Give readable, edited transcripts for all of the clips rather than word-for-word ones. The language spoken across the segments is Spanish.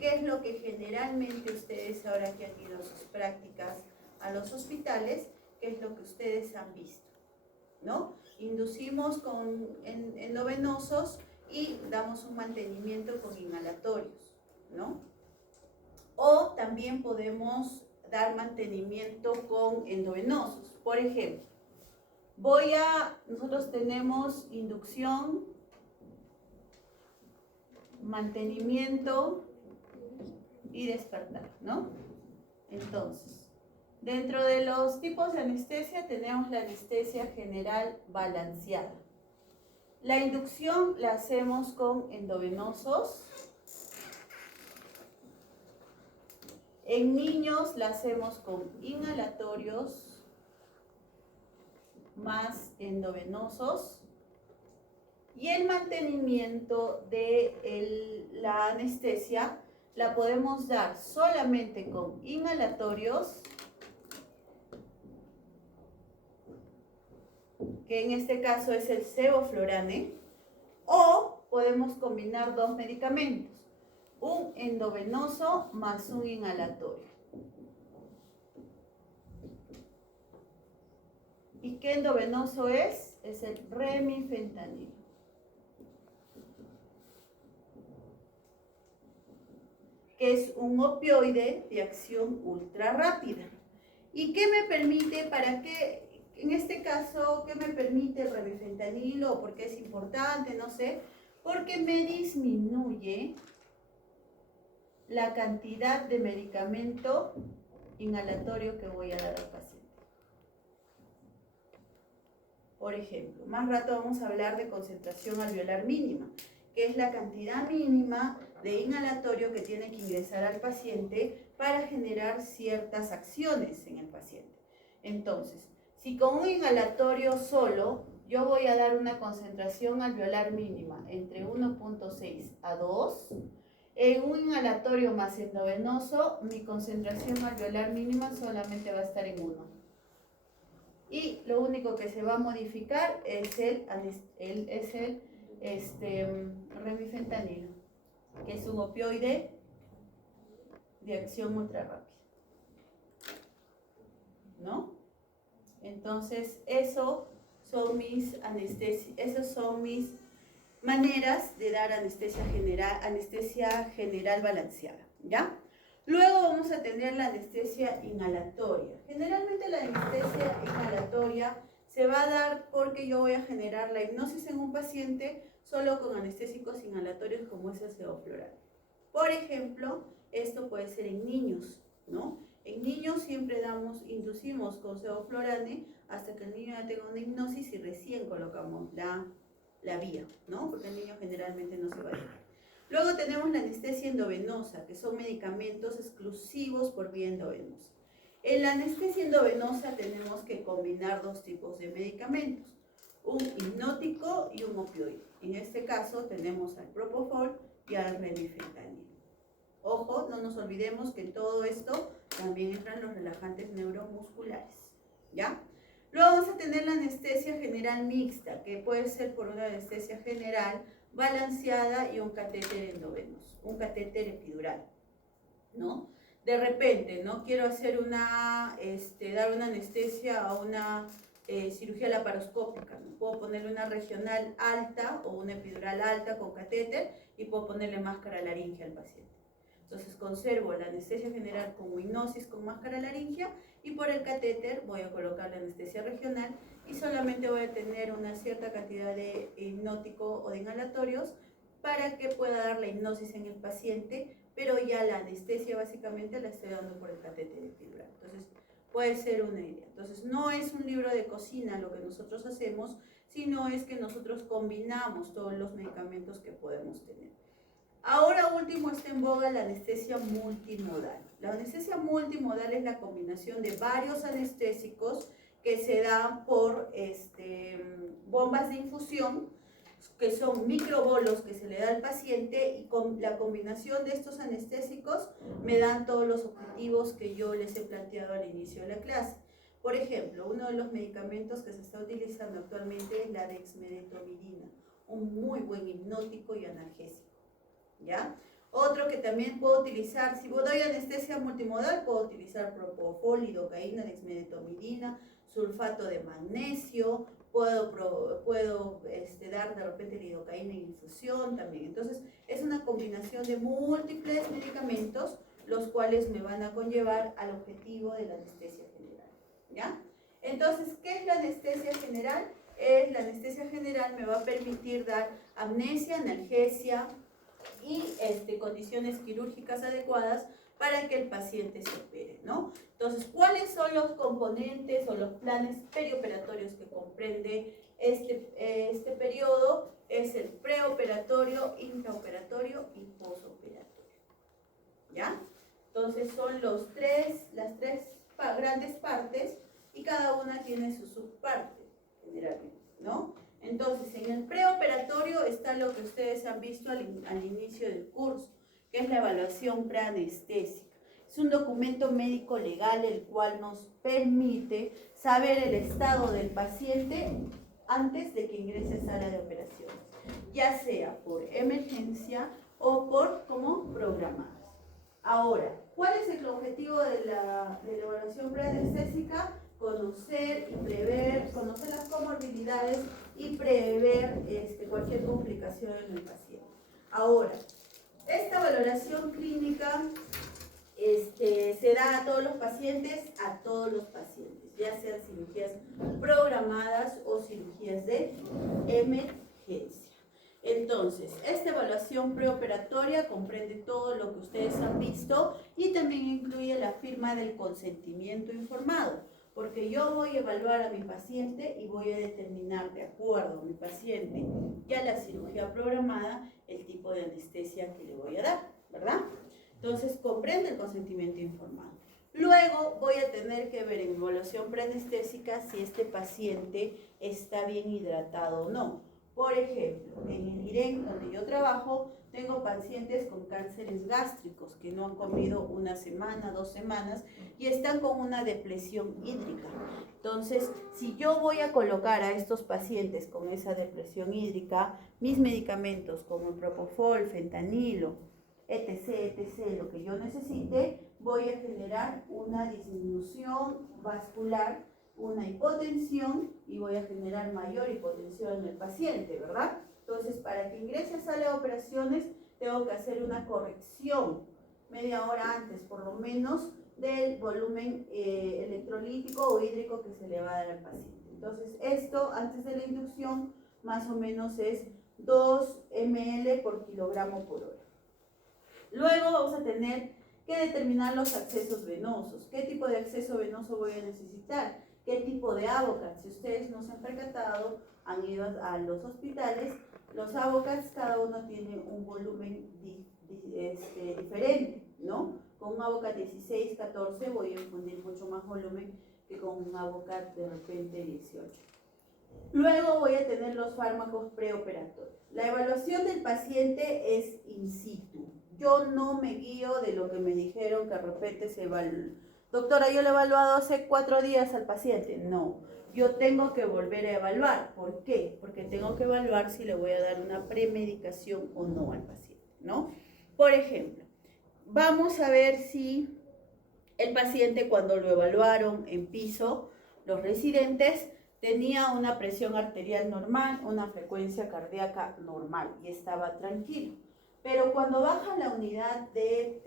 ¿qué es lo que generalmente ustedes ahora que han ido a sus prácticas a los hospitales, qué es lo que ustedes han visto? ¿No? Inducimos con endovenosos y damos un mantenimiento con inhalatorios, ¿no? O también podemos dar mantenimiento con endovenosos. Por ejemplo, nosotros tenemos inducción, mantenimiento y despertar, ¿no? Entonces, dentro de los tipos de anestesia tenemos la anestesia general balanceada. La inducción la hacemos con endovenosos. En niños la hacemos con inhalatorios más endovenosos. Y el mantenimiento de la anestesia la podemos dar solamente con inhalatorios, que en este caso es el sevoflurane, o podemos combinar dos medicamentos, un endovenoso más un inhalatorio. ¿Y qué endovenoso es? Es el remifentanilo. Que es un opioide de acción ultra rápida. ¿Y qué me permite, en este caso, qué me permite el remifentanilo? ¿O por qué es importante? No sé. Porque me disminuye la cantidad de medicamento inhalatorio que voy a dar al paciente. Por ejemplo, más rato vamos a hablar de concentración alveolar mínima, que es la cantidad mínima de inhalatorio que tiene que ingresar al paciente para generar ciertas acciones en el paciente. Entonces, si con un inhalatorio solo yo voy a dar una concentración alveolar mínima entre 1.6 a 2, en un inhalatorio más endovenoso, mi concentración alveolar mínima solamente va a estar en 1. Y lo único que se va a modificar es el remifentanilo, que es un opioide de acción ultra rápida, ¿no? Entonces, esas son mis maneras de dar anestesia general balanceada, ¿ya? Luego vamos a tener la anestesia inhalatoria. Generalmente la anestesia inhalatoria se va a dar porque yo voy a generar la hipnosis en un paciente solo con anestésicos inhalatorios como es el sevoflurane. Por ejemplo, esto puede ser en niños, ¿no? En niños siempre inducimos con sevoflurane hasta que el niño ya tenga una hipnosis y recién colocamos la vía, ¿no? Porque el niño generalmente no se va a dejar. Luego tenemos la anestesia endovenosa, que son medicamentos exclusivos por vía endovenosa. En la anestesia endovenosa tenemos que combinar dos tipos de medicamentos, un hipnótico y un opioide. En este caso tenemos al propofol y al remifentanilo. Ojo, no nos olvidemos que en todo esto también entran los relajantes neuromusculares, ¿ya? Luego vamos a tener la anestesia general mixta, que puede ser por una anestesia general balanceada y un catéter endovenoso, un catéter epidural, ¿no? De repente, no quiero hacer dar una anestesia a una cirugía laparoscópica, ¿no? Puedo ponerle una regional alta o una epidural alta con catéter y puedo ponerle máscara laringea al paciente. Entonces conservo la anestesia general como hipnosis con máscara laringea y por el catéter voy a colocar la anestesia regional y solamente voy a tener una cierta cantidad de hipnótico o de inhalatorios para que pueda dar la hipnosis en el paciente, pero ya la anestesia básicamente la estoy dando por el catéter epidural. Entonces puede ser una idea. Entonces no es un libro de cocina lo que nosotros hacemos, sino es que nosotros combinamos todos los medicamentos que podemos tener. Ahora último está en boga la anestesia multimodal. La anestesia multimodal es la combinación de varios anestésicos que se dan por bombas de infusión, que son microbolos que se le da al paciente, y con la combinación de estos anestésicos me dan todos los objetivos que yo les he planteado al inicio de la clase. Por ejemplo, uno de los medicamentos que se está utilizando actualmente es la dexmedetomidina, un muy buen hipnótico y analgésico, ¿ya? Otro que también puedo utilizar, si doy anestesia multimodal, puedo utilizar propofol, lidocaína, dexmedetomidina, sulfato de magnesio, puedo dar de repente lidocaína en infusión también. Entonces, es una combinación de múltiples medicamentos, los cuales me van a conllevar al objetivo de la anestesia general, ¿ya? Entonces, ¿qué es la anestesia general? La anestesia general me va a permitir dar amnesia, analgesia y condiciones quirúrgicas adecuadas para que el paciente se opere, ¿no? Entonces, ¿cuáles son los componentes o los planes perioperatorios que comprende este periodo? Es el preoperatorio, intraoperatorio y posoperatorio, ¿ya? Entonces, son las tres grandes partes y cada una tiene su subparte, generalmente, ¿no? Entonces, en el preoperatorio está lo que ustedes han visto al inicio del curso, que es la evaluación preanestésica. Es un documento médico legal el cual nos permite saber el estado del paciente antes de que ingrese a sala de operaciones, ya sea por emergencia o por como programadas. Ahora, ¿cuál es el objetivo de la evaluación preanestésica? Conocer y prever, conocer las comorbilidades y prever cualquier complicación en el paciente. Ahora, esta valoración clínica se da a todos los pacientes, ya sean cirugías programadas o cirugías de emergencia. Entonces, esta evaluación preoperatoria comprende todo lo que ustedes han visto y también incluye la firma del consentimiento informado, porque yo voy a evaluar a mi paciente y voy a determinar de acuerdo a mi paciente y a la cirugía programada el tipo de anestesia que le voy a dar, ¿verdad? Entonces, comprende el consentimiento informado. Luego voy a tener que ver en evaluación preanestésica si este paciente está bien hidratado o no. Por ejemplo, en el IREN, donde yo trabajo, tengo pacientes con cánceres gástricos que no han comido una semana, 2 semanas y están con una depresión hídrica. Entonces, si yo voy a colocar a estos pacientes con esa depresión hídrica, mis medicamentos como el propofol, fentanilo, etc., lo que yo necesite, voy a generar una disminución vascular, una hipotensión y voy a generar mayor hipotensión en el paciente, ¿verdad? Entonces, para que ingrese a sala de operaciones, tengo que hacer una corrección media hora antes, por lo menos, del volumen electrolítico o hídrico que se le va a dar al paciente. Entonces, esto antes de la inducción, más o menos es 2 ml por kilogramo por hora. Luego vamos a tener que determinar los accesos venosos. ¿Qué tipo de acceso venoso voy a necesitar? ¿Qué tipo de AVOCAT? Si ustedes no se han percatado, han ido a los hospitales, los AVOCATs cada uno tiene un volumen diferente, ¿no? Con un AVOCAT 16, 14 voy a infundir mucho más volumen que con un AVOCAT de repente 18. Luego voy a tener los fármacos preoperatorios. La evaluación del paciente es in situ. Yo no me guío de lo que me dijeron que de repente se evalúa. Doctora, yo le he evaluado hace 4 días al paciente. No, yo tengo que volver a evaluar. ¿Por qué? Porque tengo que evaluar si le voy a dar una premedicación o no al paciente, ¿no? Por ejemplo, vamos a ver si el paciente cuando lo evaluaron en piso, los residentes, tenía una presión arterial normal, una frecuencia cardíaca normal y estaba tranquilo. Pero cuando baja la unidad de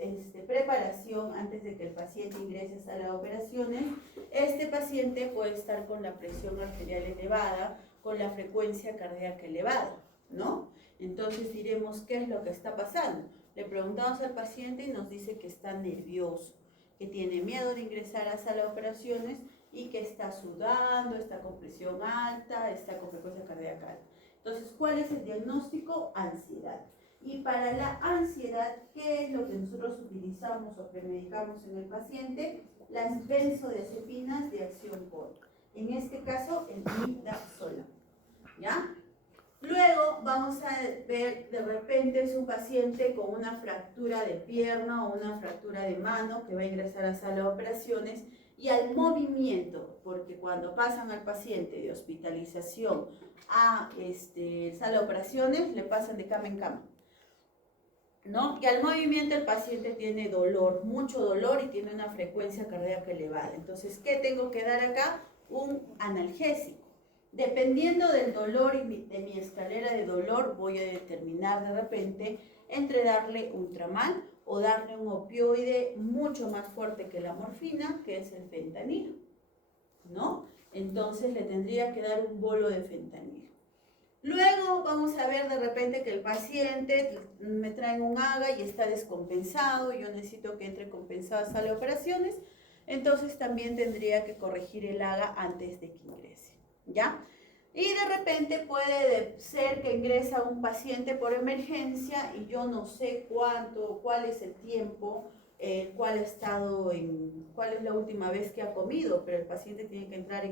preparación antes de que el paciente ingrese a sala de operaciones, este paciente puede estar con la presión arterial elevada, con la frecuencia cardíaca elevada, ¿no? Entonces diremos, ¿qué es lo que está pasando? Le preguntamos al paciente y nos dice que está nervioso, que tiene miedo de ingresar a sala de operaciones y que está sudando, está con presión alta, está con frecuencia cardíaca alta. Entonces, ¿cuál es el diagnóstico? Ansiedad. Y para la ansiedad, ¿qué es lo que nosotros utilizamos o premedicamos en el paciente? Las benzodiazepinas de acción corta. En este caso, el midazolam, ¿ya? Luego vamos a ver, de repente es un paciente con una fractura de pierna o una fractura de mano que va a ingresar a sala de operaciones y al movimiento, porque cuando pasan al paciente de hospitalización a sala de operaciones, le pasan de cama en cama. ¿no? Y al movimiento el paciente tiene dolor, mucho dolor y tiene una frecuencia cardíaca elevada. Entonces, ¿qué tengo que dar acá? Un analgésico. Dependiendo del dolor y de mi escalera de dolor, voy a determinar de repente entre darle un tramal o darle un opioide mucho más fuerte que la morfina, que es el fentanilo, ¿no? Entonces le tendría que dar un bolo de fentanilo. Luego vamos a ver de repente que el paciente me trae un AGA y está descompensado, yo necesito que entre compensado a sala de operaciones, entonces también tendría que corregir el AGA antes de que ingrese, ¿ya? Y de repente puede ser que ingresa un paciente por emergencia y yo no sé cuál es el tiempo, cuál es la última vez que ha comido, pero el paciente tiene que entrar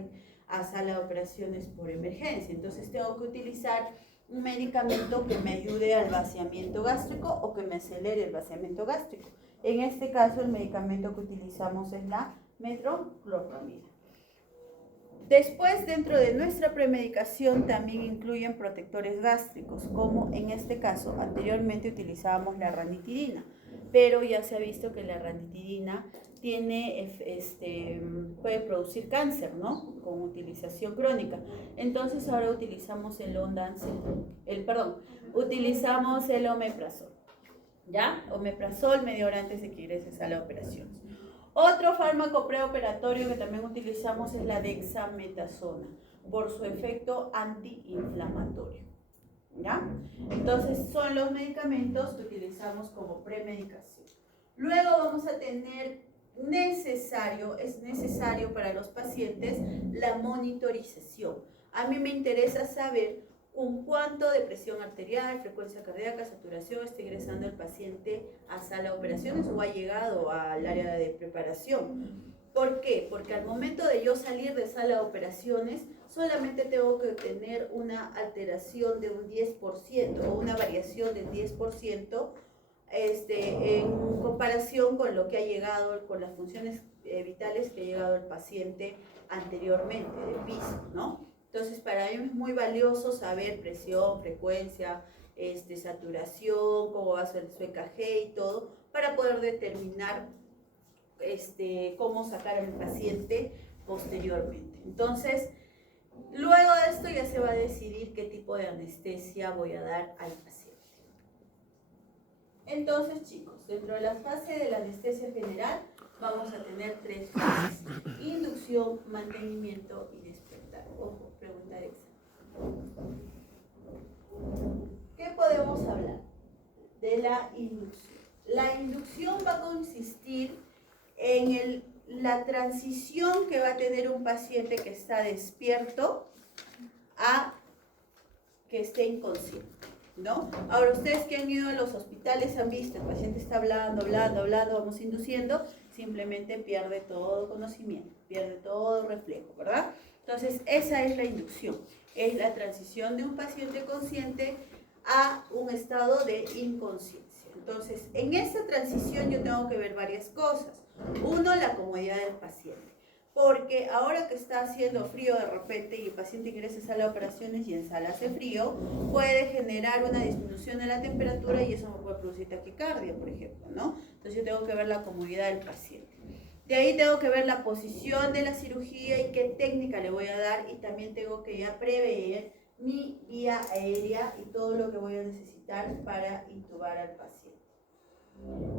a sala de operaciones por emergencia. Entonces tengo que utilizar un medicamento que me ayude al vaciamiento gástrico o que me acelere el vaciamiento gástrico. En este caso el medicamento que utilizamos es la metoclopramida. Después, dentro de nuestra premedicación también incluyen protectores gástricos, como en este caso anteriormente utilizábamos la ranitidina, pero ya se ha visto que la ranitidina puede producir cáncer, ¿no? Con utilización crónica. Entonces ahora utilizamos utilizamos el omeprazol, ¿ya? Omeprazol media hora antes de que ingreses a la operación. Otro fármaco preoperatorio que también utilizamos es la dexametasona, por su efecto antiinflamatorio, ¿ya? Entonces son los medicamentos que utilizamos como premedicación. Luego vamos a tener es necesario para los pacientes la monitorización. A mí me interesa saber con cuánto de presión arterial, frecuencia cardíaca, saturación está ingresando el paciente a sala de operaciones o ha llegado al área de preparación. ¿Por qué? Porque al momento de yo salir de sala de operaciones, solamente tengo que tener una alteración de un 10% o una variación del 10% en comparación con lo que ha llegado, con las funciones vitales que ha llegado el paciente anteriormente, de piso, ¿no? Entonces, para mí es muy valioso saber presión, frecuencia, saturación, cómo va a ser su EKG y todo, para poder determinar cómo sacar al paciente posteriormente. Entonces, luego de esto ya se va a decidir qué tipo de anestesia voy a dar al paciente. Entonces, chicos, dentro de la fase de la anestesia general, vamos a tener 3 fases: inducción, mantenimiento y despertar. Ojo, pregunta de examen. ¿Qué podemos hablar? De la inducción. La inducción va a consistir en la transición que va a tener un paciente que está despierto a que esté inconsciente, ¿no? Ahora, ustedes que han ido a los hospitales han visto, el paciente está hablando, vamos induciendo, simplemente pierde todo conocimiento, pierde todo reflejo, ¿verdad? Entonces, esa es la inducción, es la transición de un paciente consciente a un estado de inconsciencia. Entonces, en esa transición yo tengo que ver varias cosas. Uno, la comodidad del paciente. Porque ahora que está haciendo frío de repente y el paciente ingresa a sala de operaciones y en sala hace frío, puede generar una disminución de la temperatura y eso me puede producir taquicardia, por ejemplo, ¿no? Entonces yo tengo que ver la comodidad del paciente. De ahí tengo que ver la posición de la cirugía y qué técnica le voy a dar, y también tengo que ya prever mi vía aérea y todo lo que voy a necesitar para intubar al paciente.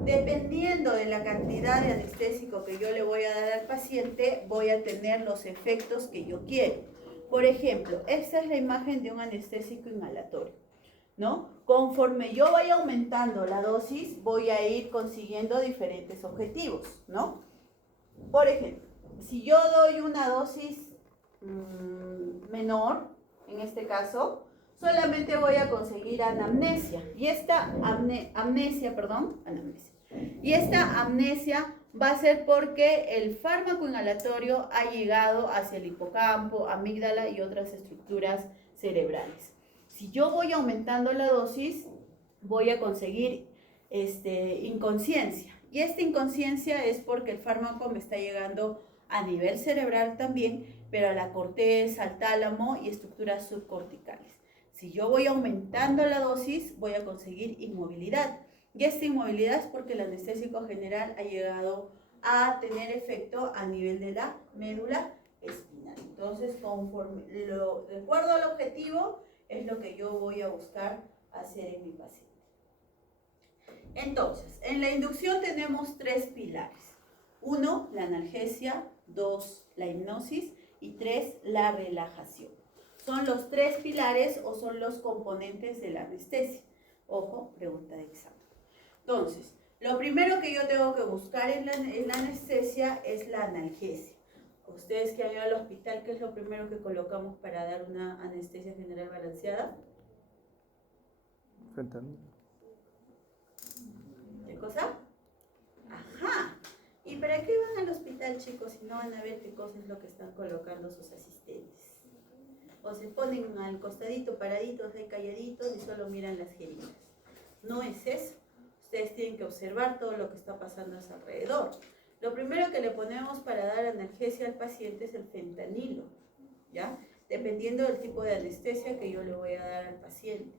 Dependiendo de la cantidad de anestésico que yo le voy a dar al paciente, voy a tener los efectos que yo quiero. Por ejemplo, esta es la imagen de un anestésico inhalatorio, ¿no? Conforme yo vaya aumentando la dosis, voy a ir consiguiendo diferentes objetivos, ¿no? Por ejemplo, si yo doy una dosis menor, en este caso, solamente voy a conseguir anamnesia. Y esta amnesia va a ser porque el fármaco inhalatorio ha llegado hacia el hipocampo, amígdala y otras estructuras cerebrales. Si yo voy aumentando la dosis, voy a conseguir inconsciencia. Y esta inconsciencia es porque el fármaco me está llegando a nivel cerebral también, pero a la corteza, al tálamo y estructuras subcorticales. Si yo voy aumentando la dosis, voy a conseguir inmovilidad. Y esta inmovilidad es porque el anestésico general ha llegado a tener efecto a nivel de la médula espinal. Entonces, de acuerdo al objetivo, es lo que yo voy a buscar hacer en mi paciente. Entonces, en la inducción tenemos 3 pilares. 1, la analgesia, 2, la hipnosis y 3, la relajación. Son los 3 pilares o son los componentes de la anestesia. Ojo, pregunta de examen. Entonces, lo primero que yo tengo que buscar en la anestesia es la analgesia. Ustedes que han ido al hospital, ¿qué es lo primero que colocamos para dar una anestesia general balanceada? Fentanilo. ¿Qué cosa? Ajá. ¿Y para qué van al hospital, chicos, si no van a ver qué cosa es lo que están colocando sus asistentes? O se ponen al costadito, paraditos, ahí calladitos y solo miran las jeringas. No es eso. Ustedes tienen que observar todo lo que está pasando a su alrededor. Lo primero que le ponemos para dar analgesia al paciente es el fentanilo, ¿ya? Dependiendo del tipo de anestesia que yo le voy a dar al paciente.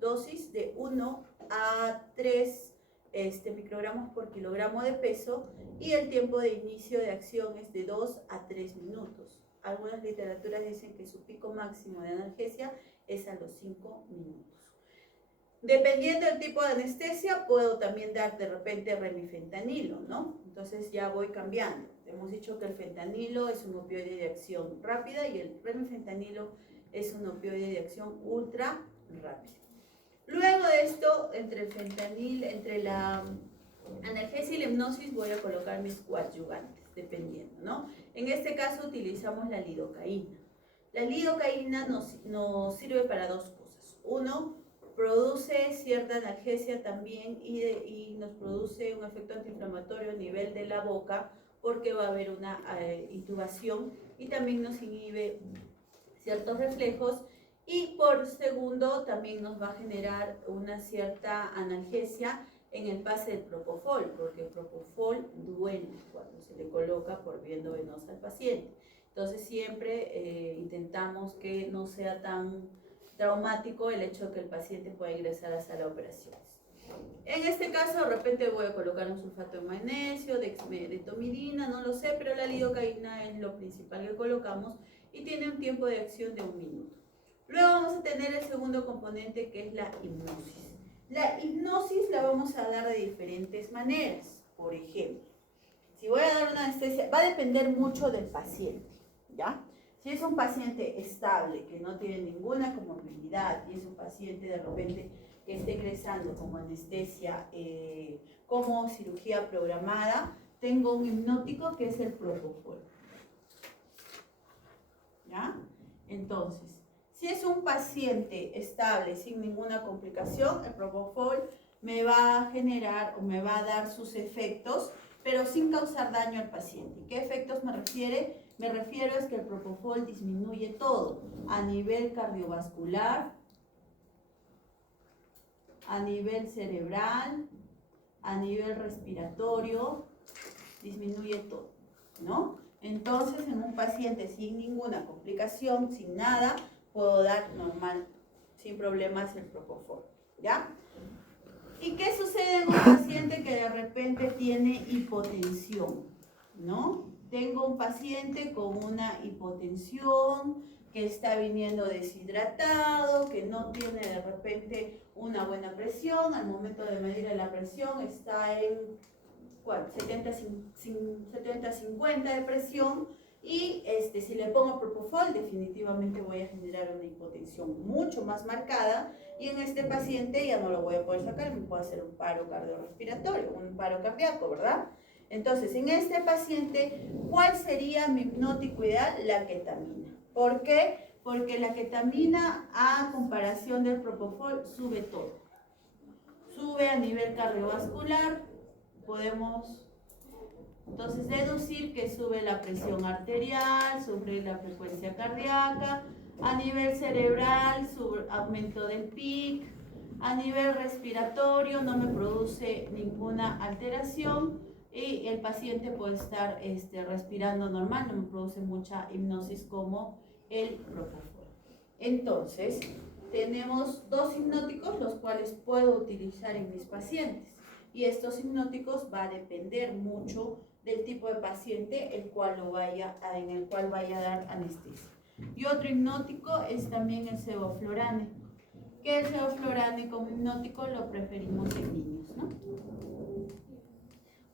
Dosis de 1 a 3 microgramos por kilogramo de peso y el tiempo de inicio de acción es de 2 a 3 minutos. Algunas literaturas dicen que su pico máximo de analgesia es a los 5 minutos. Dependiendo del tipo de anestesia, puedo también dar de repente remifentanilo, ¿no? Entonces ya voy cambiando. Hemos dicho que el fentanilo es un opioide de acción rápida y el remifentanilo es un opioide de acción ultra rápida. Luego de esto, entre la analgesia y la hipnosis, voy a colocar mis coadyuvantes, dependiendo, ¿no? En este caso utilizamos la lidocaína. La lidocaína nos sirve para 2 cosas. 1, produce cierta analgesia también y nos produce un efecto antiinflamatorio a nivel de la boca porque va a haber una intubación y también nos inhibe ciertos reflejos. Y por segundo, también nos va a generar una cierta analgesia en el pase del propofol, porque el propofol duele cuando se le coloca por vía endovenosa al paciente. Entonces siempre intentamos que no sea tan traumático el hecho de que el paciente pueda ingresar a sala de operaciones. En este caso, de repente voy a colocar un sulfato de magnesio, de tomidina, no lo sé, pero la lidocaína es lo principal que colocamos y tiene un tiempo de acción de 1 minuto. Luego vamos a tener el segundo componente, que es la hipnosis. La hipnosis la vamos a dar de diferentes maneras. Por ejemplo, si voy a dar una anestesia, va a depender mucho del paciente, ¿ya? Si es un paciente estable, que no tiene ninguna comorbilidad, y es un paciente de repente que esté ingresando como anestesia, como cirugía programada, tengo un hipnótico que es el propofol, ¿ya? Entonces, si es un paciente estable, sin ninguna complicación, el propofol me va a generar o me va a dar sus efectos, pero sin causar daño al paciente. ¿Qué efectos me refiere? Me refiero es que el propofol disminuye todo, a nivel cardiovascular, a nivel cerebral, a nivel respiratorio, disminuye todo, ¿no? Entonces, en un paciente sin ninguna complicación, sin nada, puedo dar normal, sin problemas, el propofol, ¿ya? ¿Y qué sucede en un paciente que de repente tiene hipotensión, ¿no? Tengo un paciente con una hipotensión, que está viniendo deshidratado, que no tiene de repente una buena presión, al momento de medir la presión está en 70-50 de presión, y si le pongo propofol definitivamente voy a generar una hipotensión mucho más marcada, y en este paciente ya no lo voy a poder sacar, me puede hacer un paro cardiorrespiratorio, un paro cardíaco, ¿verdad? Entonces, en este paciente, ¿cuál sería mi hipnótico ideal? La ketamina. ¿Por qué? Porque la ketamina, a comparación del propofol, sube todo. Sube a nivel cardiovascular, podemos entonces deducir que sube la presión arterial, sube la frecuencia cardíaca, a nivel cerebral, sube aumento del PIC, a nivel respiratorio no me produce ninguna alteración y el paciente puede estar respirando normal, no me produce mucha hipnosis como el propofol. Entonces, tenemos 2 hipnóticos los cuales puedo utilizar en mis pacientes. Y estos hipnóticos va a depender mucho del tipo de paciente en el cual vaya a dar anestesia. Y otro hipnótico es también el sevoflurane, que el sevoflurane como hipnótico lo preferimos en niños, ¿no?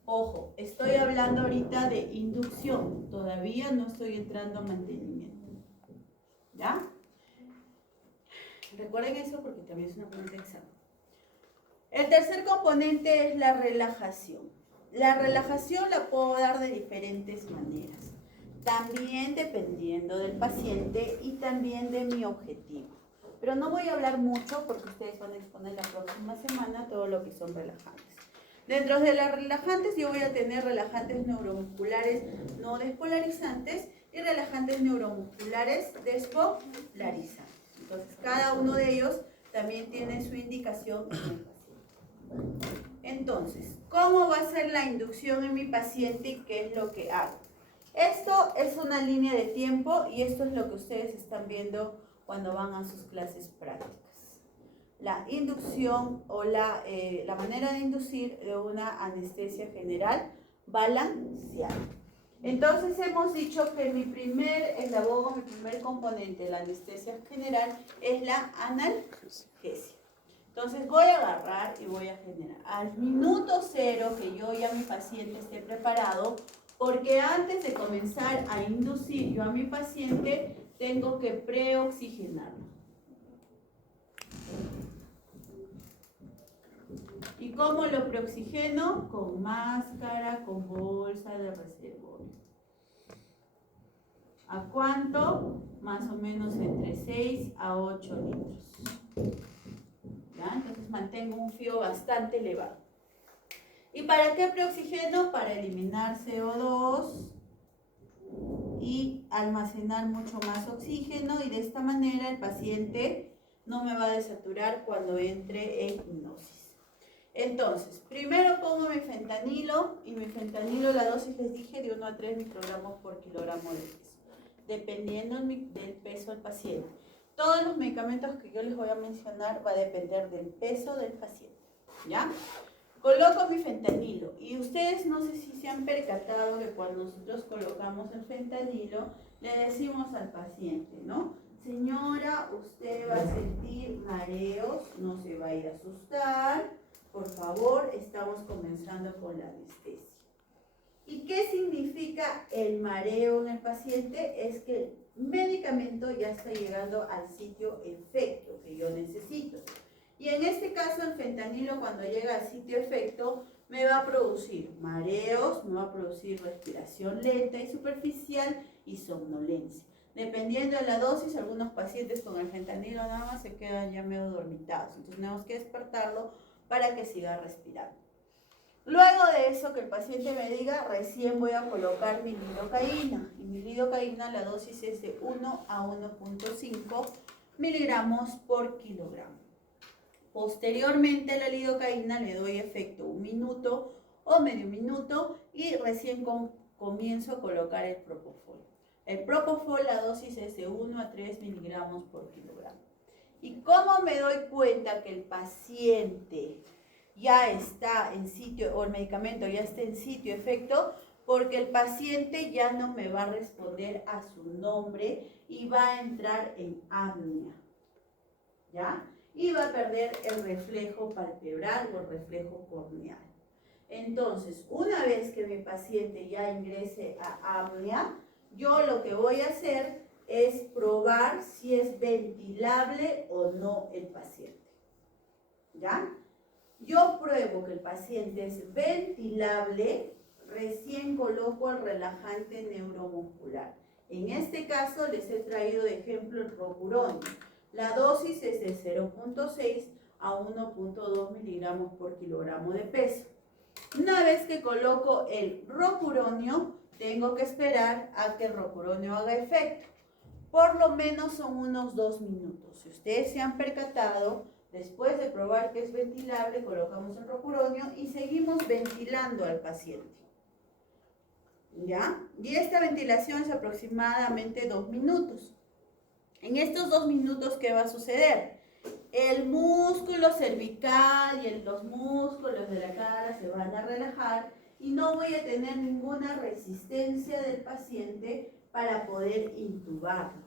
Ojo, estoy hablando ahorita de inducción, todavía no estoy entrando a mantenimiento. ¿Ya? Recuerden eso porque también es una pregunta de examen. El tercer componente es la relajación. La relajación la puedo dar de diferentes maneras, también dependiendo del paciente y también de mi objetivo. Pero no voy a hablar mucho porque ustedes van a exponer la próxima semana todo lo que son relajantes. Dentro de las relajantes yo voy a tener relajantes neuromusculares no despolarizantes y relajantes neuromusculares despolarizantes. Entonces cada uno de ellos también tiene su indicación en el paciente. Entonces, ¿cómo va a ser la inducción en mi paciente y qué es lo que hago? Esto es una línea de tiempo y esto es lo que ustedes están viendo cuando van a sus clases prácticas. La inducción o la manera de inducir de una anestesia general balanceada. Entonces hemos dicho que mi primer eslabón, mi primer componente de la anestesia general es la analgesia. Entonces voy a agarrar y voy a generar al minuto 0 que yo ya mi paciente esté preparado, porque antes de comenzar a inducir yo a mi paciente tengo que preoxigenarlo. ¿Y cómo lo preoxigeno? Con máscara, con bolsa de reservorio. ¿A cuánto? Más o menos entre 6 a 8 litros. ¿Ya? Entonces mantengo un frío bastante elevado. ¿Y para qué preoxigeno? Para eliminar CO2 y almacenar mucho más oxígeno, y de esta manera el paciente no me va a desaturar cuando entre en hipnosis. Entonces, primero pongo mi fentanilo, y mi fentanilo, la dosis les dije de 1 a 3 microgramos por kilogramo de peso, dependiendo del peso del paciente. Todos los medicamentos que yo les voy a mencionar va a depender del peso del paciente, ¿ya? Coloco mi fentanilo, y ustedes no sé si se han percatado que cuando nosotros colocamos el fentanilo, le decimos al paciente, ¿no? Señora, usted va a sentir mareos, no se va a ir a asustar. Por favor, estamos comenzando con la anestesia. ¿Y qué significa el mareo en el paciente? Es que el medicamento ya está llegando al sitio efecto que yo necesito. Y en este caso, el fentanilo, cuando llega al sitio efecto, me va a producir mareos, me va a producir respiración lenta y superficial y somnolencia. Dependiendo de la dosis, algunos pacientes con el fentanilo nada más se quedan ya medio dormitados. Entonces tenemos que despertarlo para que siga respirando. Luego de eso, que el paciente me diga, recién voy a colocar mi lidocaína. Y mi lidocaína, la dosis es de 1 a 1.5 miligramos por kilogramo. Posteriormente a la lidocaína le doy efecto 1 minuto o medio minuto y recién comienzo a colocar el propofol. El propofol, la dosis es de 1 a 3 miligramos por kilogramo. ¿Y cómo me doy cuenta que el paciente ya está en sitio, o el medicamento ya está en sitio efecto? Porque el paciente ya no me va a responder a su nombre y va a entrar en apnea, ¿ya? Y va a perder el reflejo palpebral o el reflejo corneal. Entonces, una vez que mi paciente ya ingrese a apnea, yo lo que voy a hacer es probar si es ventilable o no el paciente, ¿ya? Yo pruebo que el paciente es ventilable, recién coloco el relajante neuromuscular. En este caso les he traído de ejemplo el rocuronio. La dosis es de 0.6 a 1.2 miligramos por kilogramo de peso. Una vez que coloco el rocuronio, tengo que esperar a que el rocuronio haga efecto. Por lo menos son unos 2 minutos. Si ustedes se han percatado, después de probar que es ventilable, colocamos el rocuronio y seguimos ventilando al paciente, ¿ya? Y esta ventilación es aproximadamente 2 minutos. En estos 2 minutos, ¿qué va a suceder? el músculo cervical y los músculos de la cara se van a relajar y no voy a tener ninguna resistencia del paciente para poder intubarlo.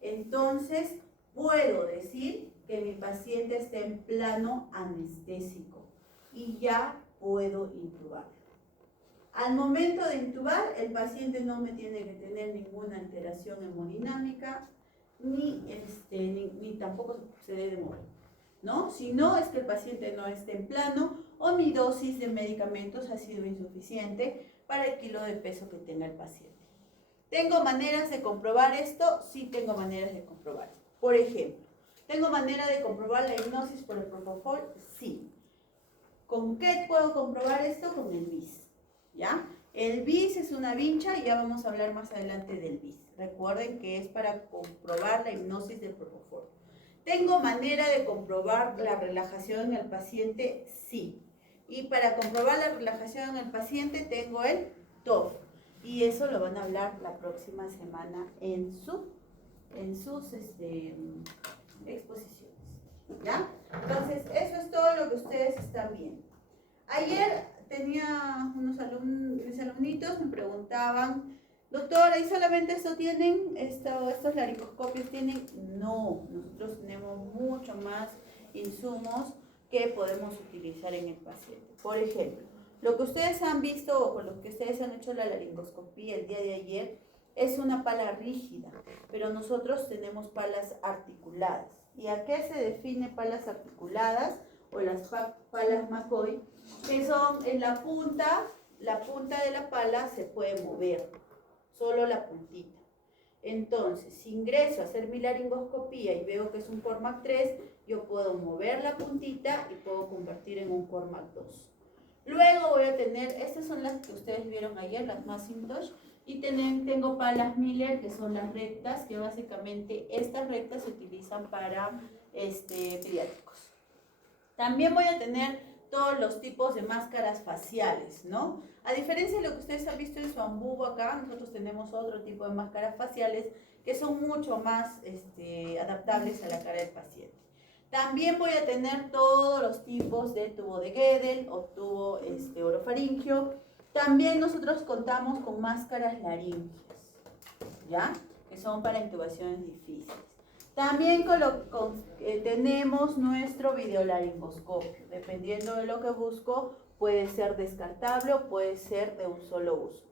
Entonces, puedo decir que mi paciente está en plano anestésico y ya puedo intubarlo. Al momento de intubar, el paciente no me tiene que tener ninguna alteración hemodinámica, ni tampoco se debe mover, ¿no? Si no, es que el paciente no esté en plano o mi dosis de medicamentos ha sido insuficiente para el kilo de peso que tenga el paciente. ¿Tengo maneras de comprobar esto? Sí, tengo maneras de comprobar. Por ejemplo, ¿tengo manera de comprobar la hipnosis por el propofol? Sí. ¿Con qué puedo comprobar esto? Con el BIS, ¿ya? El BIS es una vincha y ya vamos a hablar más adelante del BIS. Recuerden que es para comprobar la hipnosis del propofol. ¿Tengo manera de comprobar la relajación en el paciente? Sí. Y para comprobar la relajación en el paciente tengo el TOF. Y eso lo van a hablar la próxima semana en sus exposiciones, ¿ya? Entonces, eso es todo lo que ustedes están viendo. Ayer tenía mis alumnitos me preguntaban, doctora, ¿y solamente esto tienen? ¿Estos laringoscopios tienen? No, nosotros tenemos mucho más insumos que podemos utilizar en el paciente. Por ejemplo, lo que ustedes han visto o con lo que ustedes han hecho la laringoscopía el día de ayer es una pala rígida, pero nosotros tenemos palas articuladas. ¿Y a qué se define palas articuladas o las palas McCoy? Que son en la punta de la pala se puede mover, solo la puntita. Entonces, si ingreso a hacer mi laringoscopía y veo que es un Cormac 3, yo puedo mover la puntita y puedo convertir en un Cormac 2. Luego voy a tener, estas son las que ustedes vieron ayer, las Macintosh, y tengo palas Miller, que son las rectas, que básicamente estas rectas se utilizan para pediátricos. También voy a tener todos los tipos de máscaras faciales, ¿no? A diferencia de lo que ustedes han visto en su ambubo acá, nosotros tenemos otro tipo de máscaras faciales que son mucho más adaptables a la cara del paciente. También voy a tener todos los tipos de tubo de Guedel o tubo orofaringio. También nosotros contamos con máscaras laríngeas, ¿ya? Que son para intubaciones difíciles. También tenemos nuestro videolaringoscopio. Dependiendo de lo que busco, puede ser descartable o puede ser de un solo uso.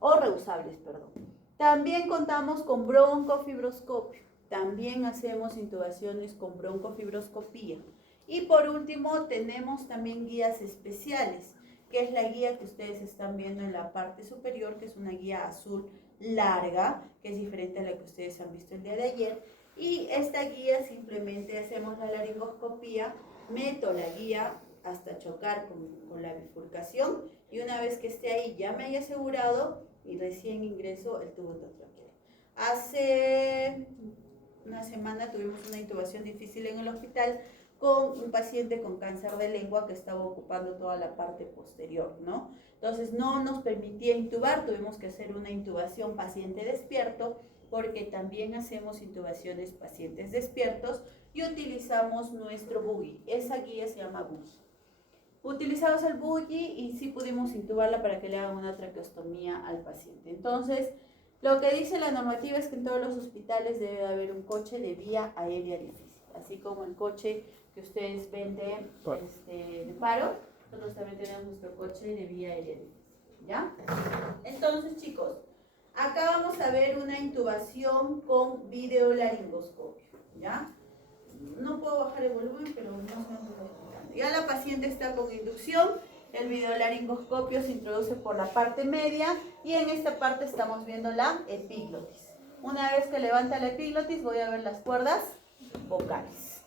O reusables, perdón. También contamos con broncofibroscopio. También hacemos intubaciones con broncofibroscopía. Y por último, tenemos también guías especiales, que es la guía que ustedes están viendo en la parte superior, que es una guía azul larga, que es diferente a la que ustedes han visto el día de ayer. Y esta guía simplemente hacemos la laringoscopía, meto la guía hasta chocar con la bifurcación y una vez que esté ahí ya me haya asegurado y recién ingreso el tubo endotraqueal. Hace una semana tuvimos una intubación difícil en el hospital con un paciente con cáncer de lengua que estaba ocupando toda la parte posterior, ¿no? Entonces no nos permitía intubar, tuvimos que hacer una intubación paciente despierto, porque también hacemos intubaciones pacientes despiertos y utilizamos nuestro buggy. Esa guía se llama buggy. Utilizamos el buggy y sí pudimos intubarla para que le hagan una traqueostomía al paciente. Entonces, lo que dice la normativa es que en todos los hospitales debe haber un coche de vía aérea difícil, así como el coche que ustedes ven de paro, nosotros también tenemos nuestro coche de vía aérea difícil, ¿ya? Entonces, chicos, acá vamos a ver una intubación con videolaringoscopio, ¿ya? No puedo bajar el volumen, pero no se me está explicando. Ya la paciente está con inducción, el videolaringoscopio se introduce por la parte media y en esta parte estamos viendo la epiglotis. Una vez que levanta la epiglotis voy a ver las cuerdas vocales.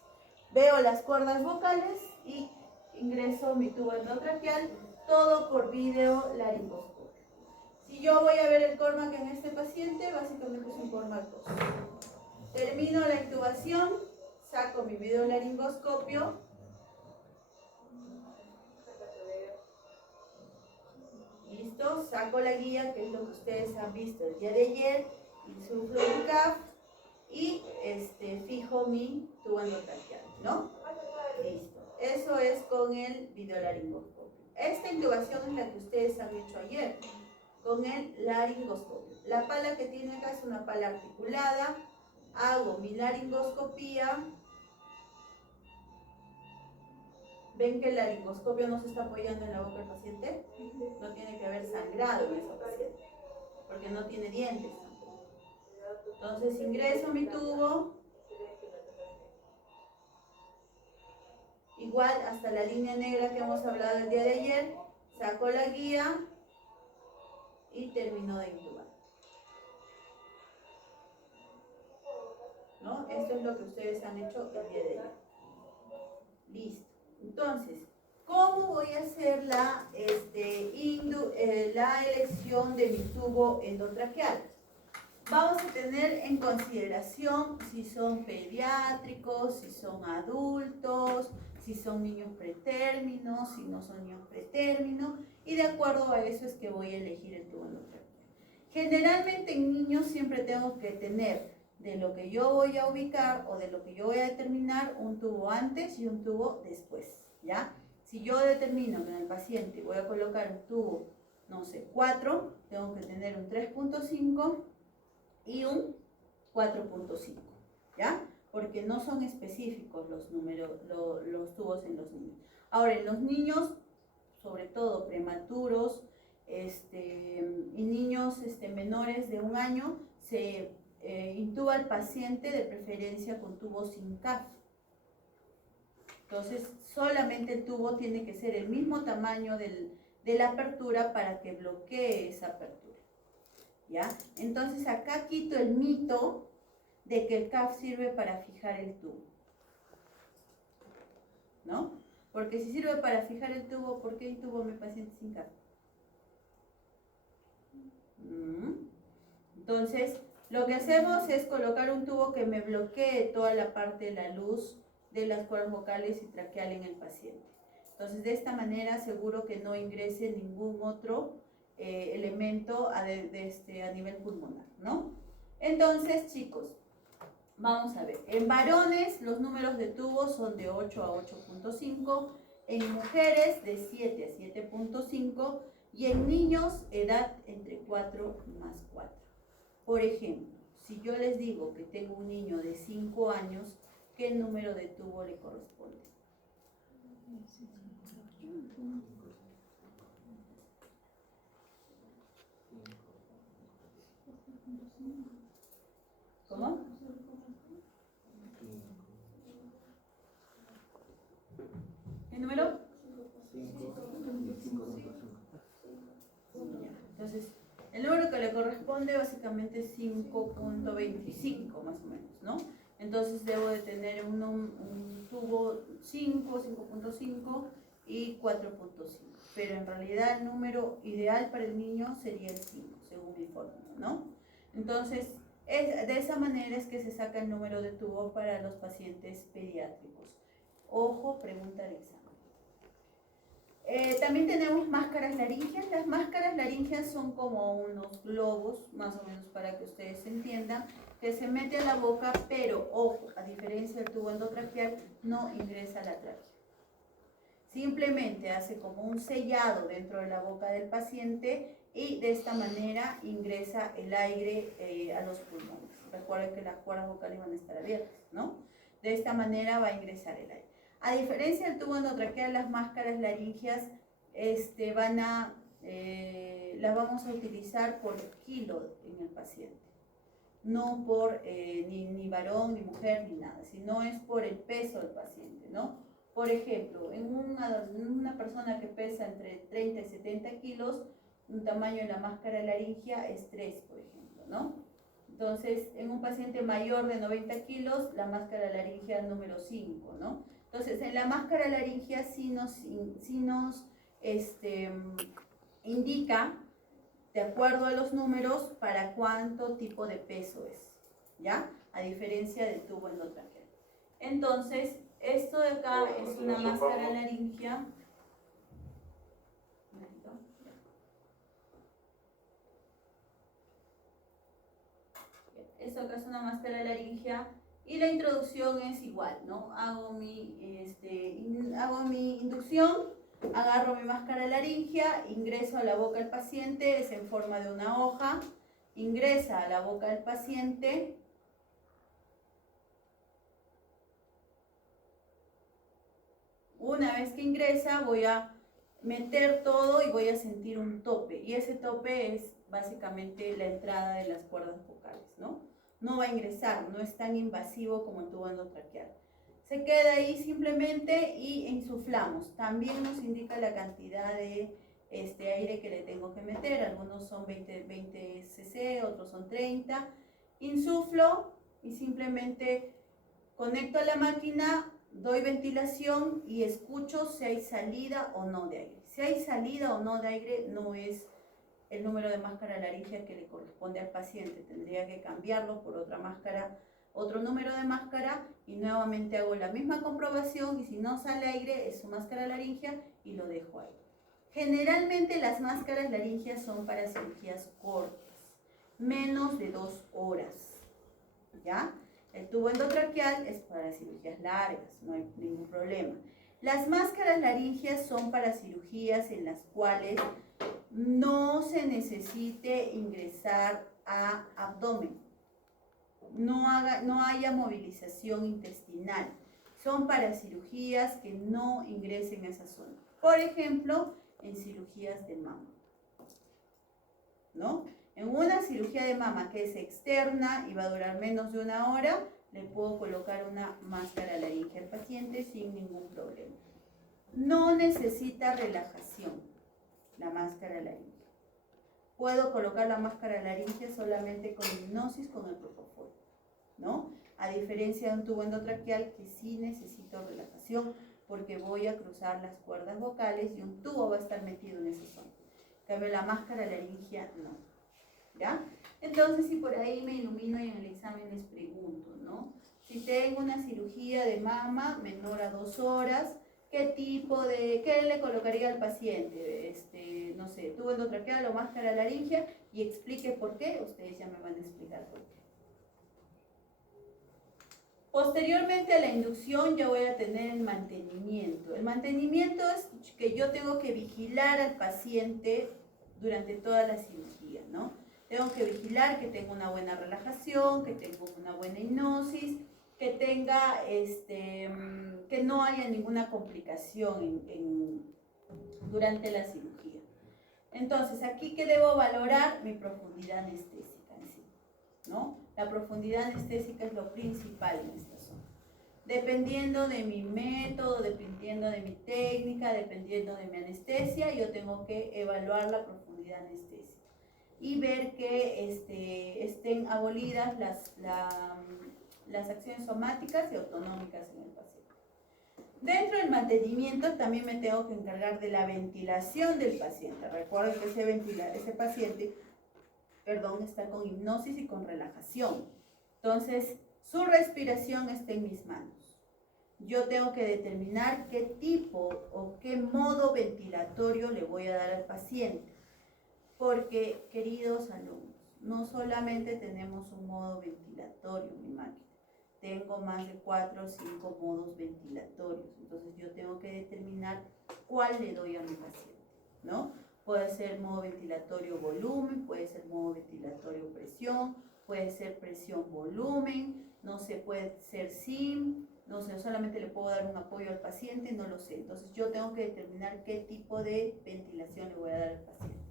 Veo las cuerdas vocales y ingreso mi tubo endotraqueal, todo por videolaringoscopio. Si yo voy a ver el Cormac en este paciente, básicamente es un Cormac 2. Termino la intubación, saco mi videolaringoscopio. Listo, saco la guía, que es lo que ustedes han visto el día de ayer, insuflo un CAF y fijo mi tubo endotraqueal, ¿no? Listo. Eso es con el videolaringoscopio. Esta intubación es la que ustedes han hecho ayer, con el laringoscopio. La pala que tiene acá es una pala articulada. Hago mi laringoscopía. ¿Ven que el laringoscopio no se está apoyando en la boca del paciente? No tiene que haber sangrado en esa paciente, porque no tiene dientes tampoco. Entonces ingreso mi tubo, igual hasta la línea negra que hemos hablado el día de ayer, saco la guía y termino de intubar. ¿No? Esto es lo que ustedes han hecho el día de ayer. Listo. Entonces, ¿cómo voy a hacer la elección de mi tubo endotraqueal? Vamos a tener en consideración si son pediátricos, si son adultos, si son niños pretérminos, si no son niños pretérminos, y de acuerdo a eso es que voy a elegir el tubo endotraqueal. Generalmente en niños siempre tengo que tener de lo que yo voy a ubicar o de lo que yo voy a determinar un tubo antes y un tubo después, ¿ya? Si yo determino que en el paciente voy a colocar un tubo, no sé, 4, tengo que tener un 3.5 y un 4.5, ¿ya? Porque no son específicos los números, los tubos en los niños. Ahora, en los niños, sobre todo prematuros, y niños menores de 1 año, se intuba al paciente de preferencia con tubo sin CAF. Entonces, solamente el tubo tiene que ser el mismo tamaño de la apertura para que bloquee esa apertura, ¿ya? Entonces, acá quito el mito de que el CAF sirve para fijar el tubo, ¿no? Porque si sirve para fijar el tubo, ¿por qué intubo a mi paciente sin CAF? Entonces, lo que hacemos es colocar un tubo que me bloquee toda la parte de la luz de las cuerdas vocales y traqueal en el paciente. Entonces, de esta manera aseguro que no ingrese ningún otro elemento a nivel pulmonar, ¿no? Entonces, chicos, vamos a ver. En varones, los números de tubo son de 8 a 8.5, en mujeres de 7 a 7.5 y en niños, edad entre 4 más 4. Por ejemplo, si yo les digo que tengo un niño de 5 años, ¿qué número de tubo le corresponde? ¿Cómo? ¿Qué número? 5. Entonces, el número que le corresponde básicamente es 5.25 más o menos, ¿no? Entonces debo de tener un tubo 5, 5.5 y 4.5. Pero en realidad el número ideal para el niño sería el 5, según mi fórmula, ¿no? Entonces, de esa manera es que se saca el número de tubo para los pacientes pediátricos. Ojo, pregunta de examen. También tenemos máscaras laringeas. Las máscaras laringeas son como unos globos, más o menos para que ustedes entiendan, que se mete a la boca, pero ojo, a diferencia del tubo endotraqueal, no ingresa a la tráquea. Simplemente hace como un sellado dentro de la boca del paciente y de esta manera ingresa el aire a los pulmones. Recuerden que las cuerdas vocales van a estar abiertas, ¿no? De esta manera va a ingresar el aire. A diferencia del tubo endotraqueal, las máscaras laringeas las vamos a utilizar por kilo en el paciente. No por ni varón, ni mujer, ni nada, sino es por el peso del paciente, ¿no? Por ejemplo, en una persona que pesa entre 30 y 70 kilos, un tamaño de la máscara laringea es 3, por ejemplo, ¿no? Entonces, en un paciente mayor de 90 kilos, la máscara laringea número 5, ¿no? Entonces, en la máscara laringea sí nos indica, de acuerdo a los números, para cuánto tipo de peso es, ¿ya? A diferencia del tubo endotraqueal. Entonces, esto de acá es una máscara laringea. Esto acá es una máscara laringea y la introducción es igual, ¿no? Hago mi inducción, agarro mi máscara laringea, ingreso a la boca del paciente, es en forma de una hoja, ingresa a la boca del paciente. Una vez que ingresa voy a meter todo y voy a sentir un tope, y ese tope es básicamente la entrada de las cuerdas vocales, ¿no? No va a ingresar, no es tan invasivo como el tubo endotraqueal. Se queda ahí simplemente y insuflamos. También nos indica la cantidad de aire que le tengo que meter. Algunos son 20 cc, otros son 30. Insuflo y simplemente conecto a la máquina, doy ventilación y escucho si hay salida o no de aire. Si hay salida o no de aire, no es el número de máscara laringea que le corresponde al paciente. Tendría que cambiarlo por otra máscara, otro número de máscara, y nuevamente hago la misma comprobación, y si no sale aire es su máscara laringea y lo dejo ahí. Generalmente las máscaras laringeas son para cirugías cortas, menos de 2 horas, ¿ya? El tubo endotraqueal es para cirugías largas, no hay ningún problema. Las máscaras laringeas son para cirugías en las cuales no se necesite ingresar a abdomen, no haya movilización intestinal. Son para cirugías que no ingresen a esa zona. Por ejemplo, en cirugías de mama, ¿no? En una cirugía de mama que es externa y va a durar menos de 1 hora, le puedo colocar una máscara laringea al paciente sin ningún problema. No necesita relajación la máscara laringea. Puedo colocar la máscara laringea solamente con hipnosis con el propofol, ¿no? A diferencia de un tubo endotraqueal que sí necesito relajación porque voy a cruzar las cuerdas vocales y un tubo va a estar metido en esa zona. En cambio, la máscara laringea no, ¿ya? Entonces, si por ahí me ilumino y en el examen les pregunto, ¿no? Si tengo una cirugía de mama menor a 2 horas, ¿qué le colocaría al paciente? No sé, tubo endotraqueal o máscara laringea, y explique por qué, ustedes ya me van a explicar por qué. Posteriormente a la inducción ya voy a tener el mantenimiento. El mantenimiento es que yo tengo que vigilar al paciente durante toda la cirugía, ¿no? Tengo que vigilar que tenga una buena relajación, que tenga una buena hipnosis, que tenga, que no haya ninguna complicación durante la cirugía. Entonces, aquí que debo valorar mi profundidad anestésica en sí, ¿no? La profundidad anestésica es lo principal en esta zona. Dependiendo de mi método, dependiendo de mi técnica, dependiendo de mi anestesia, yo tengo que evaluar la profundidad anestésica y ver que estén abolidas las acciones somáticas y autonómicas en el paciente. Dentro del mantenimiento también me tengo que encargar de la ventilación del paciente. Recuerden que ese paciente está con hipnosis y con relajación. Entonces, su respiración está en mis manos. Yo tengo que determinar qué tipo o qué modo ventilatorio le voy a dar al paciente. Porque, queridos alumnos, no solamente tenemos un modo ventilatorio en mi máquina. Tengo más de 4 o 5 modos ventilatorios. Entonces, yo tengo que determinar cuál le doy a mi paciente, ¿no? Puede ser modo ventilatorio volumen, puede ser modo ventilatorio presión, puede ser presión volumen, no sé, puede ser SIM, no sé, solamente le puedo dar un apoyo al paciente, no lo sé. Entonces yo tengo que determinar qué tipo de ventilación le voy a dar al paciente.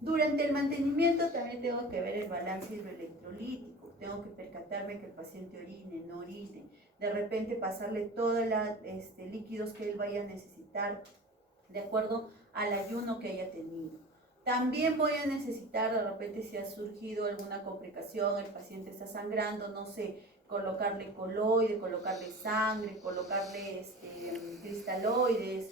Durante el mantenimiento también tengo que ver el balance hidroelectrolítico, tengo que percatarme que el paciente orine, no orine, de repente pasarle todos los líquidos que él vaya a necesitar de acuerdo al ayuno que haya tenido. También voy a necesitar, de repente, si ha surgido alguna complicación, el paciente está sangrando, no sé, colocarle coloide, colocarle sangre, colocarle cristaloides,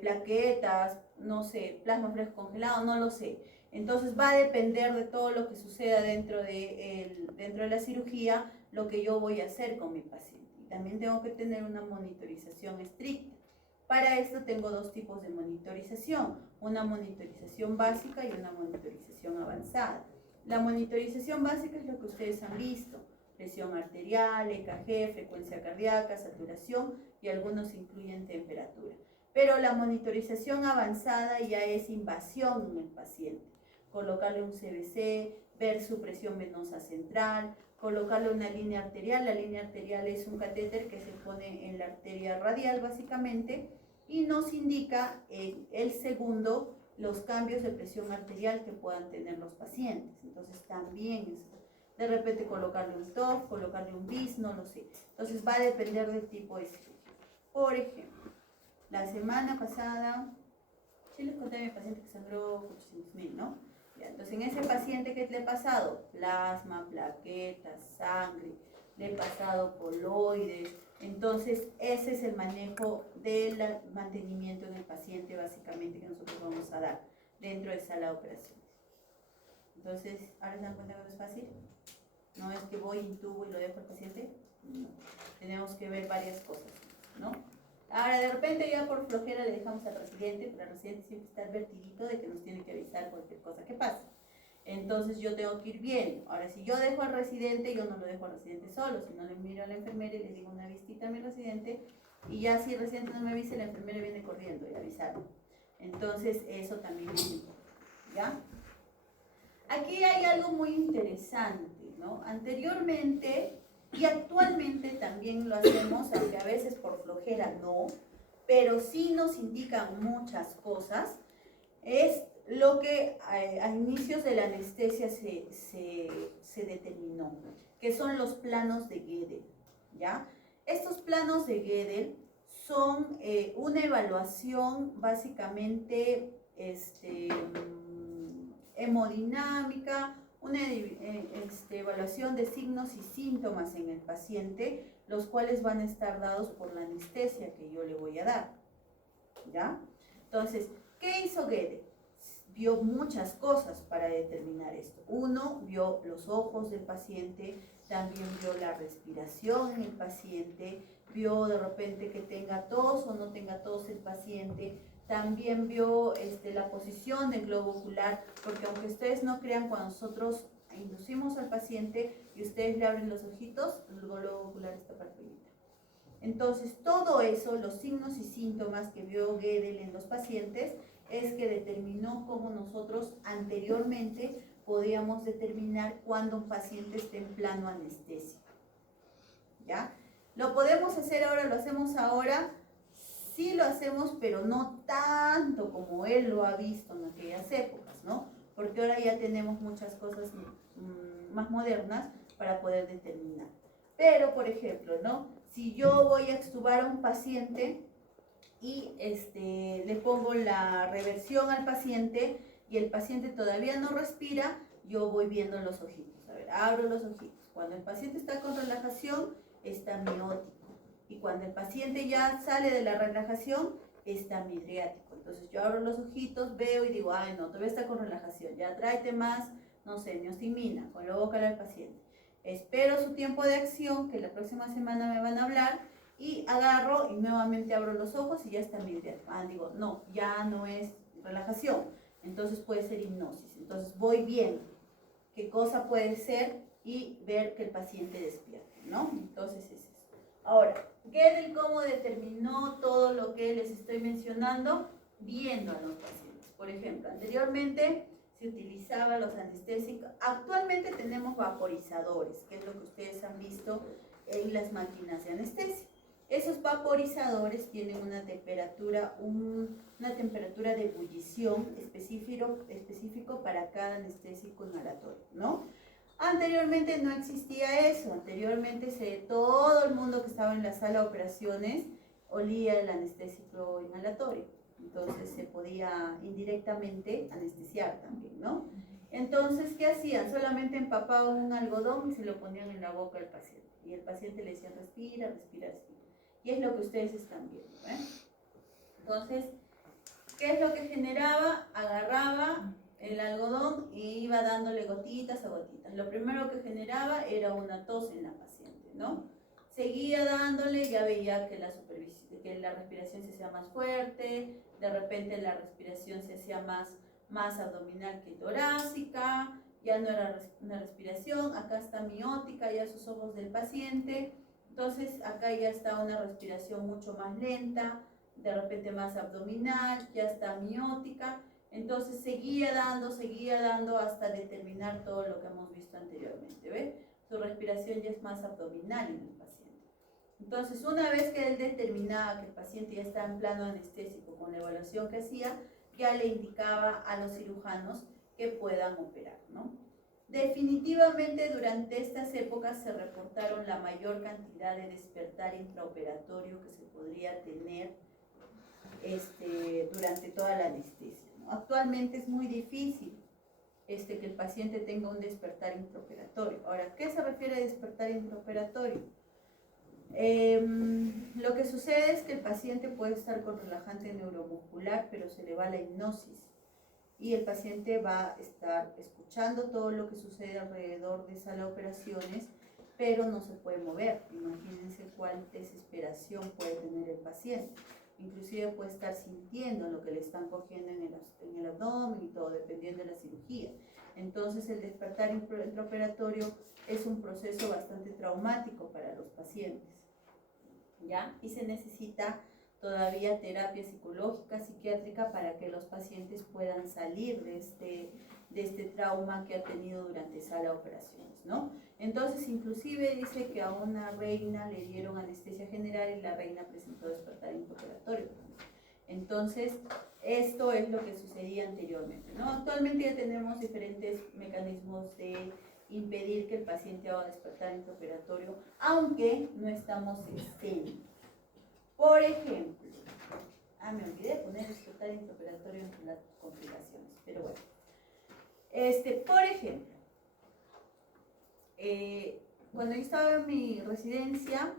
plaquetas, no sé, plasma fresco congelado, no lo sé. Entonces va a depender de todo lo que suceda dentro de la cirugía, lo que yo voy a hacer con mi paciente. Y también tengo que tener una monitorización estricta. Para esto tengo 2 tipos de monitorización, una monitorización básica y una monitorización avanzada. La monitorización básica es lo que ustedes han visto: presión arterial, EKG, frecuencia cardíaca, saturación, y algunos incluyen temperatura. Pero la monitorización avanzada ya es invasión en el paciente. Colocarle un CBC, ver su presión venosa central, colocarle una línea arterial. La línea arterial es un catéter que se pone en la arteria radial básicamente y nos indica en el segundo los cambios de presión arterial que puedan tener los pacientes. Entonces también es de repente colocarle un TOF, colocarle un BIS, no lo sé. Entonces va a depender del tipo de cirugía. Por ejemplo, la semana pasada, sí les conté a mi paciente que sangró 800.000, ¿no? Ya, entonces en ese paciente, ¿qué le he pasado? Plasma, plaquetas, sangre, le he pasado coloides. Entonces ese es el manejo del mantenimiento en el paciente básicamente que nosotros vamos a dar dentro de sala de operaciones. Entonces, ¿ahora se dan cuenta que no es fácil? No es que voy, intubo y lo dejo al paciente. No. Tenemos que ver varias cosas, ¿no? Ahora, de repente ya por flojera le dejamos al residente, pero el residente siempre está advertidito de que nos tiene que avisar cualquier cosa que pase. Entonces yo tengo que ir viendo. Ahora, si yo dejo al residente, yo no lo dejo al residente solo, sino le miro a la enfermera y le digo una visita a mi residente, y ya si el residente no me avisa, la enfermera viene corriendo y avisarme. Entonces eso también es importante, ¿ya? Aquí hay algo muy interesante, ¿no? Anteriormente y actualmente también lo hacemos, aunque a veces por flojera no, pero sí nos indican muchas cosas. Es lo que a inicios de la anestesia se determinó, que son los planos de Gödel, ¿ya? Estos planos de Gödel son una evaluación básicamente hemodinámica, una evaluación de signos y síntomas en el paciente, los cuales van a estar dados por la anestesia que yo le voy a dar, ¿ya? Entonces, ¿qué hizo Gödel? Vio muchas cosas para determinar esto. Uno, vio los ojos del paciente, también vio la respiración en el paciente, vio de repente que tenga tos o no tenga tos el paciente, también vio la posición del globo ocular, porque aunque ustedes no crean, cuando nosotros inducimos al paciente y ustedes le abren los ojitos, el globo ocular está para arriba. Entonces, todo eso, los signos y síntomas que vio Gödel en los pacientes, es que determinó cómo nosotros anteriormente podíamos determinar cuando un paciente esté en plano anestésico, ¿ya? ¿Lo podemos hacer ahora? ¿Lo hacemos ahora? Sí lo hacemos, pero no tanto como él lo ha visto en aquellas épocas, ¿no? Porque ahora ya tenemos muchas cosas más modernas para poder determinar. Pero, por ejemplo, ¿no? Si yo voy a extubar a un paciente y le pongo la reversión al paciente y el paciente todavía no respira, yo voy viendo los ojitos. A ver, abro los ojitos. Cuando el paciente está con relajación, está miótico. Y cuando el paciente ya sale de la relajación, está midriático. Entonces yo abro los ojitos, veo y digo, ay no, todavía está con relajación. Ya tráete más, no sé, neostimina, con lo vocal al paciente. Espero su tiempo de acción, que la próxima semana me van a hablar, y agarro y nuevamente abro los ojos y ya está midriático. Digo, no, ya no es relajación. Entonces puede ser hipnosis. Entonces voy viendo qué cosa puede ser y ver que el paciente despierte, ¿no? Entonces es eso. Ahora, Gödel, ¿cómo determinó todo lo que les estoy mencionando? Viendo a los pacientes. Por ejemplo, anteriormente se utilizaban los anestésicos. Actualmente tenemos vaporizadores, que es lo que ustedes han visto en las máquinas de anestesia. Esos vaporizadores tienen una temperatura de ebullición específico para cada anestésico inhalatorio, ¿no? Anteriormente no existía eso. Anteriormente todo el mundo que estaba en la sala de operaciones olía el anestésico inhalatorio. Entonces se podía indirectamente anestesiar también, ¿no? Entonces, ¿qué hacían? Solamente empapaban un algodón y se lo ponían en la boca del paciente. Y el paciente le decía, respira, respira, respira. Y es lo que ustedes están viendo, ¿eh? Entonces, ¿qué es lo que generaba? Agarraba el algodón y iba dándole gotitas a gotitas. Lo primero que generaba era una tos en la paciente, ¿no? Seguía dándole, ya veía que la respiración se hacía más fuerte, de repente la respiración se hacía más abdominal que torácica, ya no era una respiración, acá está miótica, ya sus ojos del paciente, entonces acá ya está una respiración mucho más lenta, de repente más abdominal, ya está miótica, entonces seguía dando hasta determinar todo lo que hemos visto anteriormente, ¿ve? Su respiración ya es más abdominal en el paciente. Entonces, una vez que él determinaba que el paciente ya está en plano anestésico con la evaluación que hacía, ya le indicaba a los cirujanos que puedan operar, ¿no? Definitivamente durante estas épocas se reportaron la mayor cantidad de despertar intraoperatorio que se podría tener durante toda la anestesia, ¿no? Actualmente es muy difícil que el paciente tenga un despertar intraoperatorio. Ahora, ¿qué se refiere a despertar intraoperatorio? Lo que sucede es que el paciente puede estar con relajante neuromuscular, pero se le va la hipnosis y el paciente va a estar escuchando todo lo que sucede alrededor de sala de operaciones, pero no se puede mover. Imagínense cuál desesperación puede tener el paciente. Inclusive puede estar sintiendo lo que le están cogiendo en el abdomen y todo, dependiendo de la cirugía. Entonces el despertar intraoperatorio es un proceso bastante traumático para los pacientes, ¿ya? Y se necesita todavía terapia psicológica, psiquiátrica, para que los pacientes puedan salir de este trauma que ha tenido durante sala de operaciones, ¿no? Entonces, inclusive dice que a una reina le dieron anestesia general y la reina presentó despertar intraoperatorio. Entonces, esto es lo que sucedía anteriormente, ¿no? Actualmente ya tenemos diferentes mecanismos de impedir que el paciente haga despertar intraoperatorio, aunque no estamos exentos. Por ejemplo, me olvidé de poner despertar intraoperatorio entre las complicaciones, pero bueno. Por ejemplo, cuando yo estaba en mi residencia,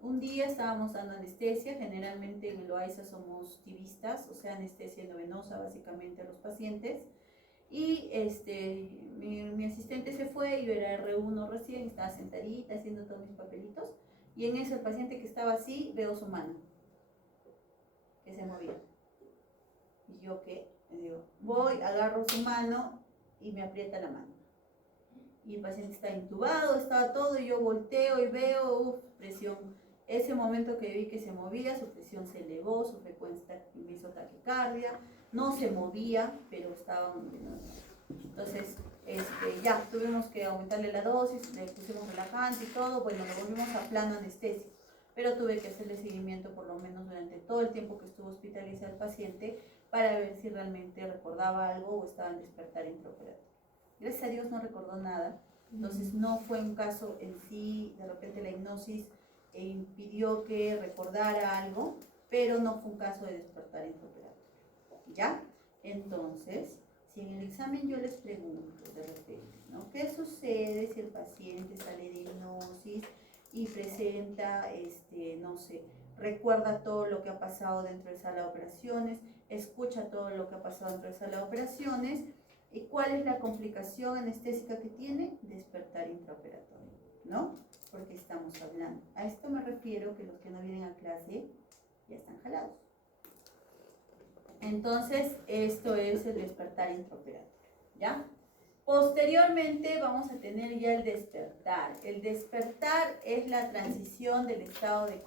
un día estábamos dando anestesia. Generalmente en el OAISA somos tivistas, o sea, anestesia endovenosa básicamente a los pacientes. Y mi asistente se fue, yo era R1 recién, estaba sentadita haciendo todos mis papelitos, y en eso el paciente que estaba así, veo su mano, que se movía. Y yo, ¿qué? Le digo, voy, agarro su mano y me aprieta la mano. Y el paciente está intubado, estaba todo, y yo volteo y veo, presión. Ese momento que vi que se movía, su presión se elevó, su frecuencia me hizo taquicardia, no se movía, pero estaba moviendo. Entonces, ya tuvimos que aumentarle la dosis, le pusimos relajante y todo, bueno, le volvimos a plano anestésico, pero tuve que hacerle seguimiento por lo menos durante todo el tiempo que estuvo hospitalizado el paciente para ver si realmente recordaba algo o estaba en despertar intraoperatorio. Gracias a Dios no recordó nada, entonces no fue un caso en sí, de repente la hipnosis impidió que recordara algo, pero no fue un caso de despertar intraoperatorio, ¿ya? Entonces, si en el examen yo les pregunto de repente, ¿no? ¿Qué sucede si el paciente sale de hipnosis y presenta, no sé, recuerda todo lo que ha pasado dentro de sala de operaciones, escucha todo lo que ha pasado dentro de sala de operaciones? ¿Y cuál es la complicación anestésica que tiene? Despertar intraoperatorio, ¿no? Porque estamos hablando. A esto me refiero que los que no vienen a clase ya están jalados. Entonces, esto es el despertar intraoperatorio, ¿ya? Posteriormente vamos a tener ya el despertar. El despertar es la transición del estado de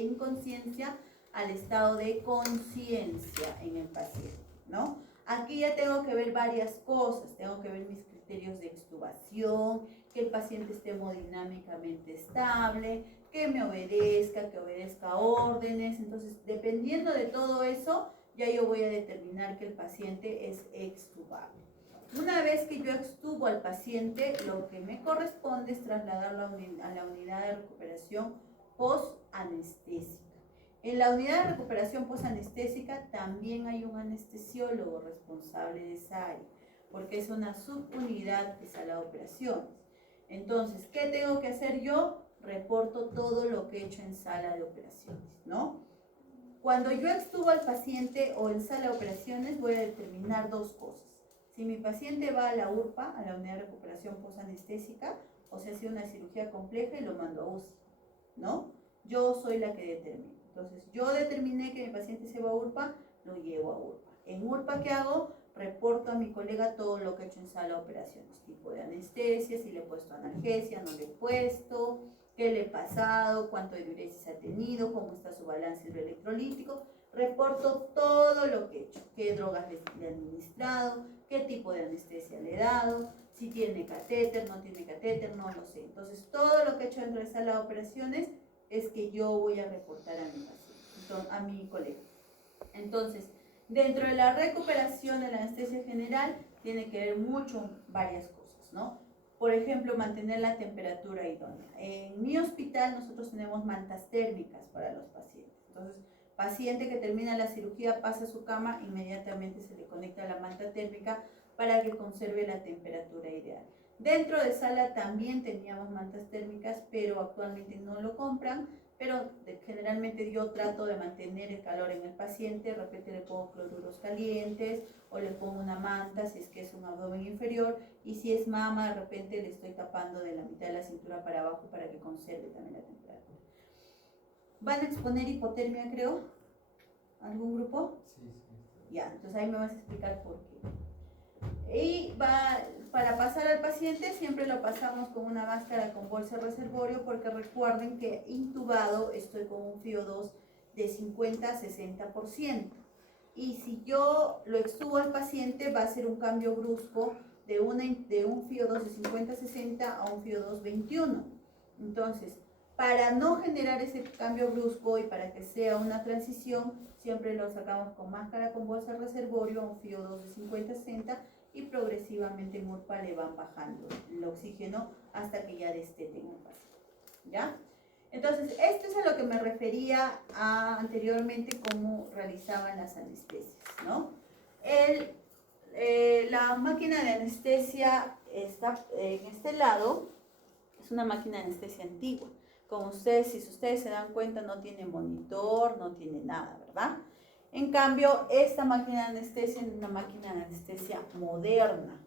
inconsciencia al estado de conciencia en el paciente, ¿no? Aquí ya tengo que ver varias cosas. Tengo que ver mis criterios de extubación, que el paciente esté hemodinámicamente estable, que me obedezca, que obedezca órdenes. Entonces, dependiendo de todo eso, ya yo voy a determinar que el paciente es extubable. Una vez que yo extubo al paciente, lo que me corresponde es trasladarlo a la unidad de recuperación post-anestésica. En la unidad de recuperación post-anestésica también hay un anestesiólogo responsable de esa área, porque es una subunidad de sala de operaciones. Entonces, ¿qué tengo que hacer yo? Reporto todo lo que he hecho en sala de operaciones, ¿no? Cuando yo extubo al paciente o en sala de operaciones, voy a determinar dos cosas. Si mi paciente va a la URPA, a la unidad de recuperación posanestésica, o se hace una cirugía compleja y lo mando a UCI, ¿no? Yo soy la que determina. Entonces, yo determiné que mi paciente se va a URPA, lo llevo a URPA. En URPA, ¿qué hago? reporto a mi colega todo lo que he hecho en sala de operaciones, tipo de anestesia, si le he puesto analgesia, no le he puesto, qué le he pasado, cuánto de diuresis ha tenido, cómo está su balance hidroelectrolítico. Reporto todo lo que he hecho, qué drogas le he administrado, qué tipo de anestesia le he dado, si tiene catéter, no tiene catéter, no lo sé. Entonces, todo lo que he hecho dentro de sala de operaciones es que yo voy a reportar a mi paciente, a mi colega. Entonces, dentro de la recuperación de la anestesia general, tiene que ver mucho varias cosas, ¿no? Por ejemplo, mantener la temperatura idónea. En mi hospital nosotros tenemos mantas térmicas para los pacientes. Entonces, paciente que termina la cirugía pasa a su cama, inmediatamente se le conecta la manta térmica para que conserve la temperatura ideal. Dentro de sala también teníamos mantas térmicas, pero actualmente no lo compran, pero generalmente yo trato de mantener el calor en el paciente. De repente le pongo cloruros calientes o le pongo una manta si es que es un abdomen inferior, y si es mama de repente le estoy tapando de la mitad de la cintura para abajo para que conserve también la temperatura. ¿Van a exponer hipotermia, creo? ¿Algún grupo? Sí. Ya, entonces ahí me vas a explicar por qué. Y para pasar al paciente siempre lo pasamos con una máscara con bolsa reservorio, porque recuerden que intubado estoy con un FIO2 de 50 a 60%. Y si yo lo extubo al paciente va a ser un cambio brusco de un FIO2 de 50 a 60 a un FIO2 21. Entonces, para no generar ese cambio brusco y para que sea una transición, siempre lo sacamos con máscara con bolsa reservorio a un FIO2 de 50 a 60, y progresivamente en URPA le van bajando el oxígeno hasta que ya desteten el paciente, ¿ya? Entonces, esto es a lo que me refería anteriormente, cómo realizaban las anestesias, ¿no? La máquina de anestesia está en este lado, es una máquina de anestesia antigua. Como ustedes, si ustedes se dan cuenta, no tiene monitor, no tiene nada, ¿verdad? En cambio, esta máquina de anestesia es una máquina de anestesia moderna,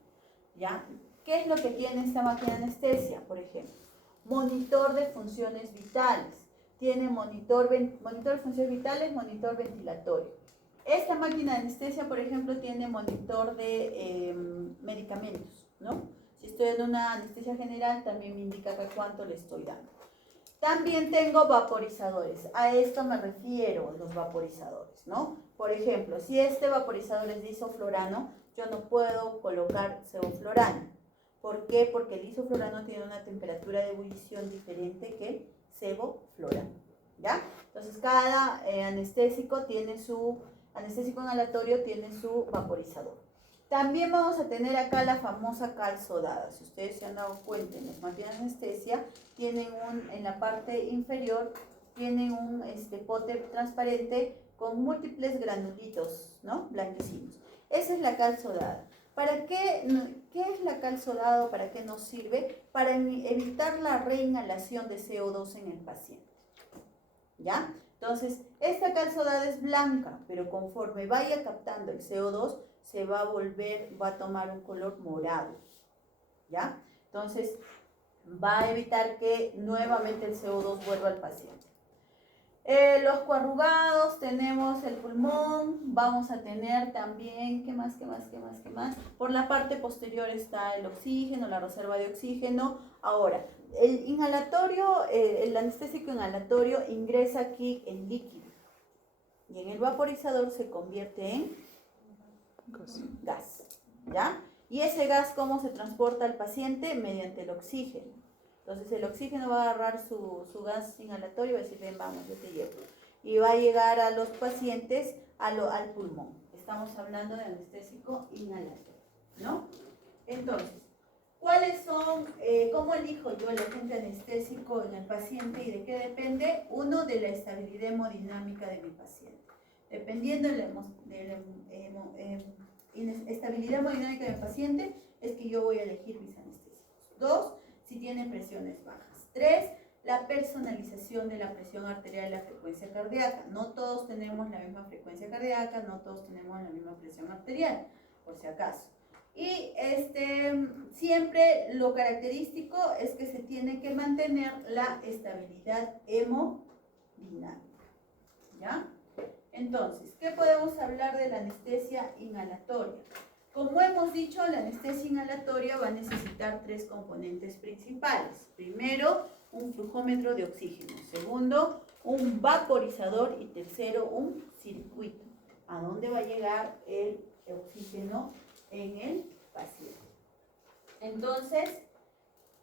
¿ya? ¿Qué es lo que tiene esta máquina de anestesia? Por ejemplo, monitor de funciones vitales. Tiene monitor de funciones vitales, monitor ventilatorio. Esta máquina de anestesia, por ejemplo, tiene monitor de medicamentos, ¿no? Si estoy en una anestesia general, también me indica cuánto le estoy dando. También tengo vaporizadores. A esto me refiero, los vaporizadores, ¿no? Por ejemplo, si este vaporizador es de isoflorano, yo no puedo colocar sevoflorano. ¿Por qué? Porque el isoflorano tiene una temperatura de ebullición diferente que el sevoflorano, ¿ya? Entonces, cada anestésico inhalatorio tiene su vaporizador. También vamos a tener acá la famosa cal sodada. Si ustedes se han dado cuenta, en las máquinas de anestesia tienen en la parte inferior tienen un pote transparente con múltiples granulitos, ¿no? Blanquecinos. Esa es la cal sodada. ¿Para qué es la cal sodada? ¿Para qué nos sirve? Para evitar la reinhalación de CO2 en el paciente, ¿ya? Entonces, esta cal sodada es blanca, pero conforme vaya captando el CO2, se va a tomar un color morado, ¿ya? Entonces, va a evitar que nuevamente el CO2 vuelva al paciente. Los coarrugados, tenemos el pulmón, vamos a tener también, ¿qué más? Por la parte posterior está el oxígeno, la reserva de oxígeno. Ahora, el inhalatorio, el anestésico inhalatorio ingresa aquí en líquido y en el vaporizador se convierte en gas, ¿ya? Y ese gas, ¿cómo se transporta al paciente? Mediante el oxígeno. Entonces el oxígeno va a agarrar su gas inhalatorio y va a decir, ven, vamos, yo te llevo. Y va a llegar a los pacientes al pulmón. Estamos hablando de anestésico inhalatorio, ¿no? Entonces, ¿cuáles son, cómo elijo yo el agente anestésico en el paciente y de qué depende? Uno, de la estabilidad hemodinámica de mi paciente. Dependiendo de la estabilidad hemodinámica del paciente, es que yo voy a elegir mis anestésicos. 2, si tienen presiones bajas. 3, la personalización de la presión arterial y la frecuencia cardíaca. No todos tenemos la misma frecuencia cardíaca, no todos tenemos la misma presión arterial, por si acaso. Y siempre lo característico es que se tiene que mantener la estabilidad hemodinámica, ¿ya? Entonces, ¿qué podemos hablar de la anestesia inhalatoria? Como hemos dicho, la anestesia inhalatoria va a necesitar 3 componentes principales. Primero, un flujómetro de oxígeno. Segundo, un vaporizador. Y tercero, un circuito. ¿A dónde va a llegar el oxígeno en el paciente? Entonces,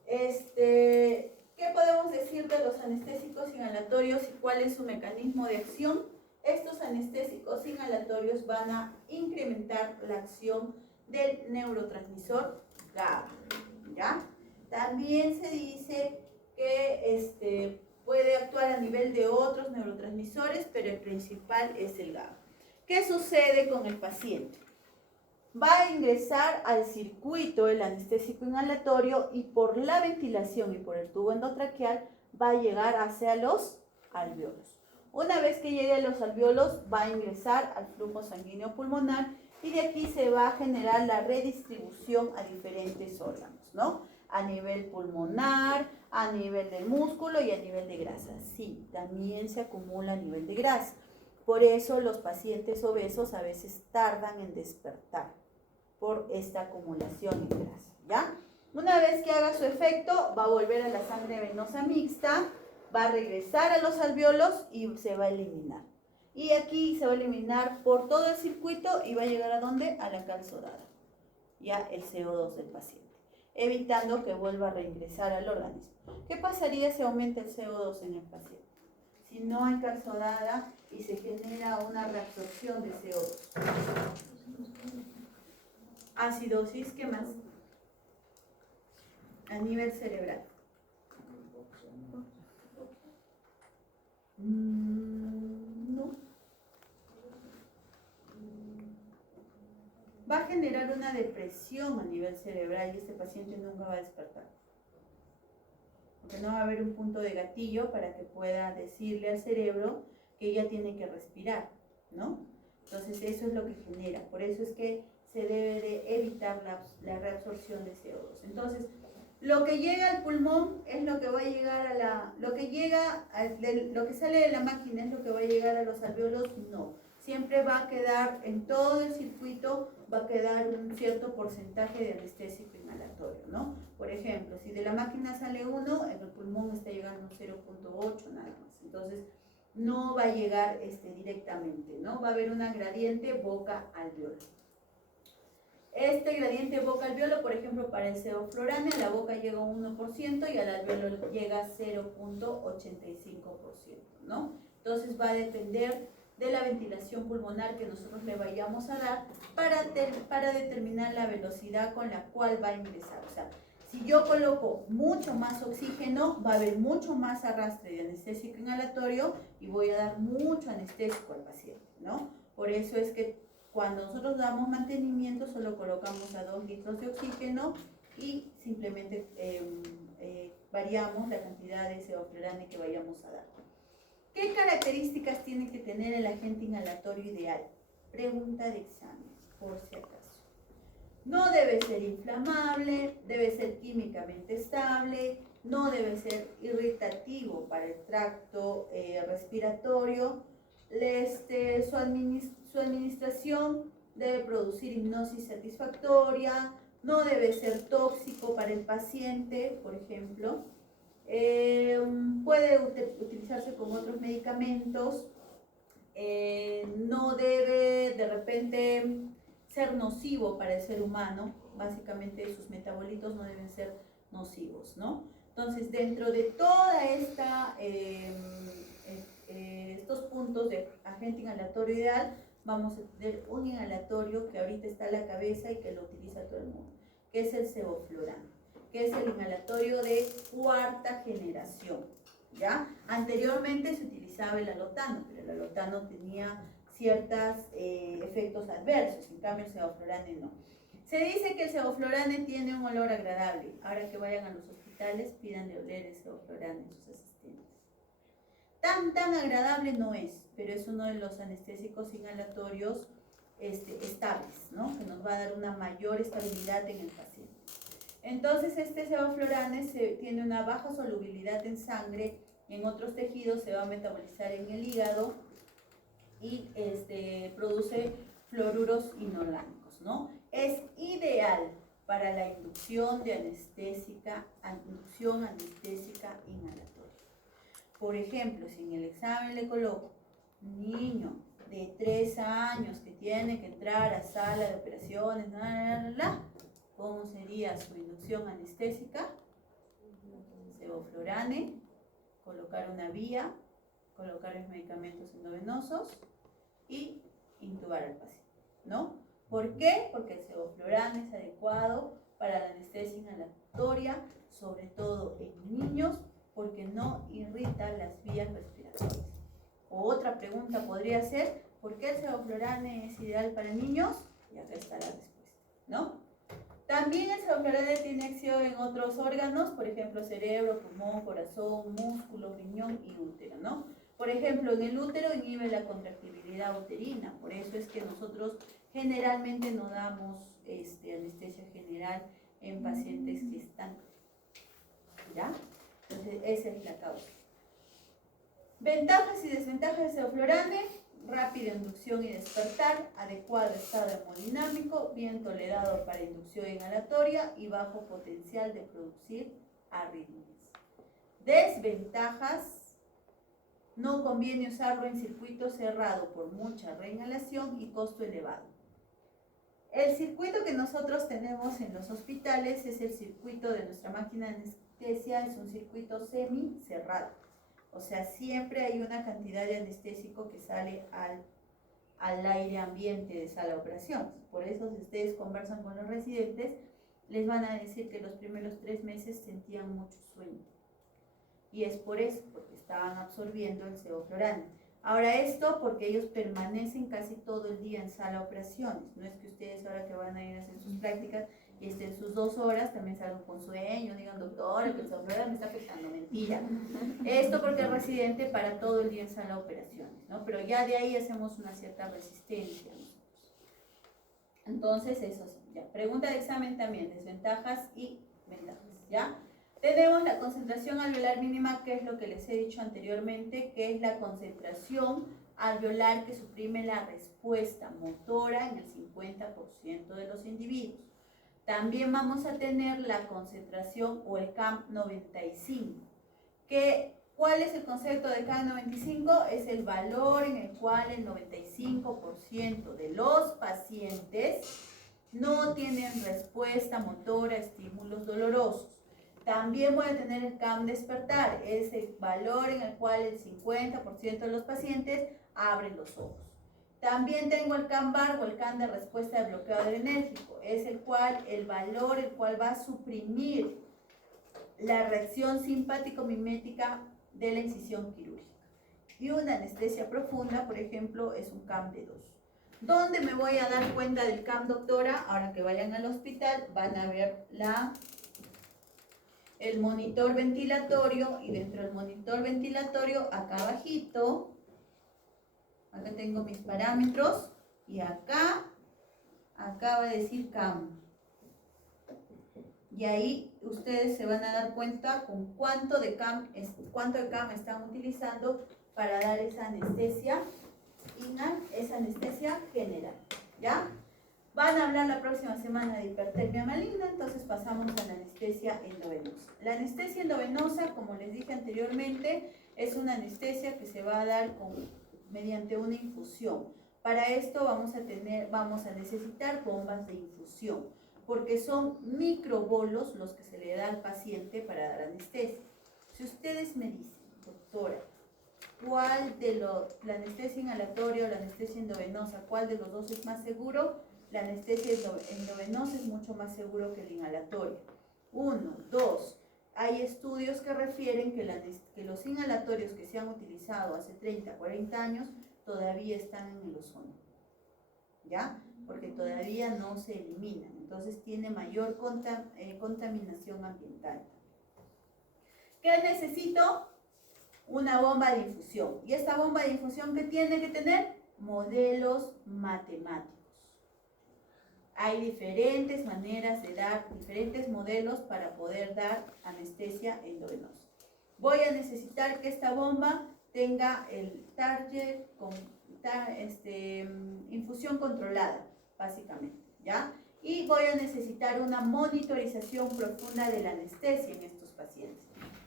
¿qué podemos decir de los anestésicos inhalatorios y cuál es su mecanismo de acción? Estos anestésicos inhalatorios van a incrementar la acción del neurotransmisor GABA, ¿ya? También se dice que puede actuar a nivel de otros neurotransmisores, pero el principal es el GABA. ¿Qué sucede con el paciente? Va a ingresar al circuito el anestésico inhalatorio y por la ventilación y por el tubo endotraqueal va a llegar hacia los alvéolos. Una vez que llegue a los alvéolos va a ingresar al flujo sanguíneo pulmonar y de aquí se va a generar la redistribución a diferentes órganos, ¿no? A nivel pulmonar, a nivel del músculo y a nivel de grasa. Sí, también se acumula a nivel de grasa. Por eso los pacientes obesos a veces tardan en despertar por esta acumulación en grasa, ¿ya? Una vez que haga su efecto, va a volver a la sangre venosa mixta, va a regresar a los alvéolos y se va a eliminar. Y aquí se va a eliminar por todo el circuito y va a llegar ¿a dónde? A la calzodada, ya el CO2 del paciente, evitando que vuelva a reingresar al organismo. ¿Qué pasaría si aumenta el CO2 en el paciente? Si no hay calzodada y se genera una reabsorción de CO2. Acidosis, ¿qué más? A nivel cerebral. No. Va a generar una depresión a nivel cerebral y este paciente nunca va a despertar. Porque no va a haber un punto de gatillo para que pueda decirle al cerebro que ella tiene que respirar, ¿no? Entonces eso es lo que genera. Por eso es que se debe de evitar la reabsorción de CO2. Entonces, lo que llega al pulmón es lo que va a llegar a lo que sale de la máquina es lo que va a llegar a los alvéolos, no. Siempre va a quedar en todo el circuito, va a quedar un cierto porcentaje de anestésico inhalatorio, ¿no? Por ejemplo, si de la máquina sale 1, en el pulmón está llegando un 0.8 nada más. Entonces, no va a llegar directamente, ¿no? Va a haber una gradiente boca-alvéolo. Este gradiente boca-alvéolo, por ejemplo, para el sevoflurane, a la boca llega un 1% y al alvéolo llega 0.85%, ¿no? Entonces va a depender de la ventilación pulmonar que nosotros le vayamos a dar para determinar la velocidad con la cual va a ingresar. O sea, si yo coloco mucho más oxígeno, va a haber mucho más arrastre de anestésico inhalatorio y voy a dar mucho anestésico al paciente, ¿no? Por eso es que cuando nosotros damos mantenimiento solo colocamos a 2 litros de oxígeno y simplemente variamos la cantidad de sevoflurane que vayamos a dar. ¿Qué características tiene que tener el agente inhalatorio ideal? Pregunta de examen, por si acaso. No debe ser inflamable, debe ser químicamente estable, no debe ser irritativo para el tracto respiratorio. Su administración debe producir hipnosis satisfactoria, no debe ser tóxico para el paciente, por ejemplo. Puede utilizarse con otros medicamentos, no debe de repente ser nocivo para el ser humano, básicamente sus metabolitos no deben ser nocivos, ¿no? Entonces, dentro de toda estos puntos de agente inhalatorio ideal, vamos a tener un inhalatorio que ahorita está a la cabeza y que lo utiliza todo el mundo, que es el sevoflurane, que es el inhalatorio de 4ª generación, ¿ya? Anteriormente se utilizaba el alotano, pero el alotano tenía ciertos efectos adversos, en cambio el sevoflurane no. Se dice que el sevoflurane tiene un olor agradable. Ahora que vayan a los hospitales, pídanle oler el sevoflurane a sus asistentes. Tan agradable no es, pero es uno de los anestésicos inhalatorios estables, ¿no? Que nos va a dar una mayor estabilidad en el paciente. Entonces, este sevoflurane tiene una baja solubilidad en sangre, en otros tejidos se va a metabolizar en el hígado y produce fluoruros inorgánicos, ¿no? Es para la inducción anestésica inhalatoria. Por ejemplo, si en el examen le coloco un niño de 3 años que tiene que entrar a sala de operaciones, ¿cómo sería su inducción anestésica? Sevoflurane, colocar una vía, colocar los medicamentos endovenosos y intubar al paciente, ¿no? ¿Por qué? Porque el sevoflurane es adecuado para la anestesia inhalatoria, sobre todo en niños, porque no irrita las vías respiratorias. Otra pregunta podría ser, ¿por qué el sevoflurane es ideal para niños? Y acá está la respuesta, ¿no? También el sevoflurane tiene acción en otros órganos, por ejemplo, cerebro, pulmón, corazón, músculo, riñón y útero, ¿no? Por ejemplo, en el útero inhibe la contractibilidad uterina, por eso es que nosotros generalmente no damos anestesia general en pacientes que están, ¿ya? Entonces, esa es la causa. Ventajas y desventajas del sevoflurane: rápida inducción y despertar, adecuado estado hemodinámico, bien tolerado para inducción inhalatoria y bajo potencial de producir arritmias. Desventajas: no conviene usarlo en circuito cerrado por mucha reinhalación y costo elevado. El circuito que nosotros tenemos en los hospitales es el circuito de nuestra máquina de anestesia, es un circuito semicerrado. O sea, siempre hay una cantidad de anestésico que sale al aire ambiente de sala de operaciones. Por eso, si ustedes conversan con los residentes, les van a decir que los primeros 3 meses sentían mucho sueño. Y es por eso, porque estaban absorbiendo el sevoflurane. Ahora esto porque ellos permanecen casi todo el día en sala de operaciones. No es que ustedes ahora que van a ir a hacer sus prácticas y estén sus 2 horas, también salgan con sueño, digan, doctor, el sevoflurane me está afectando. Mentira. Esto porque el residente para todo el día en sala de operaciones, ¿no? Pero ya de ahí hacemos una cierta resistencia nosotros. Entonces, eso sí, ya. Pregunta de examen también, desventajas y ventajas, ¿ya? Tenemos la concentración alveolar mínima, que es lo que les he dicho anteriormente, que es la concentración alveolar que suprime la respuesta motora en el 50% de los individuos. También vamos a tener la concentración o el CAM95. ¿Cuál es el concepto de CAM95? Es el valor en el cual el 95% de los pacientes no tienen respuesta motora a estímulos dolorosos. También voy a tener el CAM despertar, es el valor en el cual el 50% de los pacientes abren los ojos. También tengo el CAM VAR o el CAM de respuesta de bloqueo adrenérgico, es el valor el cual va a suprimir la reacción simpático-mimética de la incisión quirúrgica. Y una anestesia profunda, por ejemplo, es un CAM de 2. ¿Dónde me voy a dar cuenta del CAM, doctora? Ahora que vayan al hospital van a ver el monitor ventilatorio, y dentro del monitor ventilatorio, acá abajito, acá tengo mis parámetros, y acá va a decir CAM. Y ahí ustedes se van a dar cuenta con cuánto de CAM están utilizando para dar esa anestesia general, ¿ya? Van a hablar la próxima semana de hipertermia maligna, entonces pasamos a la anestesia endovenosa. La anestesia endovenosa, como les dije anteriormente, es una anestesia que se va a dar mediante una infusión. Para esto vamos a necesitar bombas de infusión, porque son microbolos los que se le da al paciente para dar anestesia. Si ustedes me dicen, doctora, ¿cuál de la anestesia inhalatoria o la anestesia endovenosa, cuál de los dos es más seguro? La anestesia endovenosa es mucho más seguro que el inhalatorio. 1, 2. Hay estudios que refieren que los inhalatorios que se han utilizado hace 30, 40 años todavía están en el ozono, ¿ya? Porque todavía no se eliminan, entonces tiene mayor contaminación ambiental. ¿Qué necesito? Una bomba de infusión. ¿Y esta bomba de infusión qué tiene que tener? Modelos matemáticos. Hay diferentes maneras de dar, diferentes modelos para poder dar anestesia endovenosa. Voy a necesitar que esta bomba tenga el target con infusión controlada, básicamente, ¿ya? Y y voy a necesitar una monitorización profunda de la anestesia en estos pacientes.